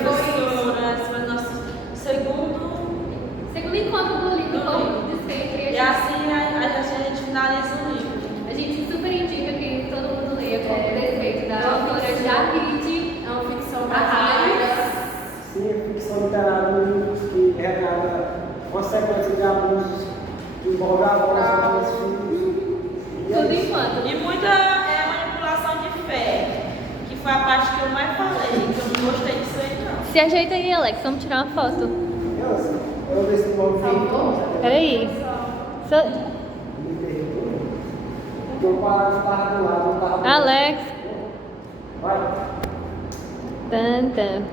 Professora, esse foi o nosso segundo encontro do livro, como sempre. E assim a gente finaliza o livro. A gente super indica que todo mundo leia com respeito da autora Jarid. É uma ficção Arraes. Sim, ficção literária, livros que retrata consequências de abusos que envolvem a voz dos filhos. Tudo enquanto. E muita manipulação de fé, que foi a parte que eu mais falei, que eu não gostei disso aí não. Se ajeita aí, Alex, vamos tirar uma foto. Eu desse nome feito. Peraí. Porque eu estava do lado, eu estava. Alex. Vai. Pronto.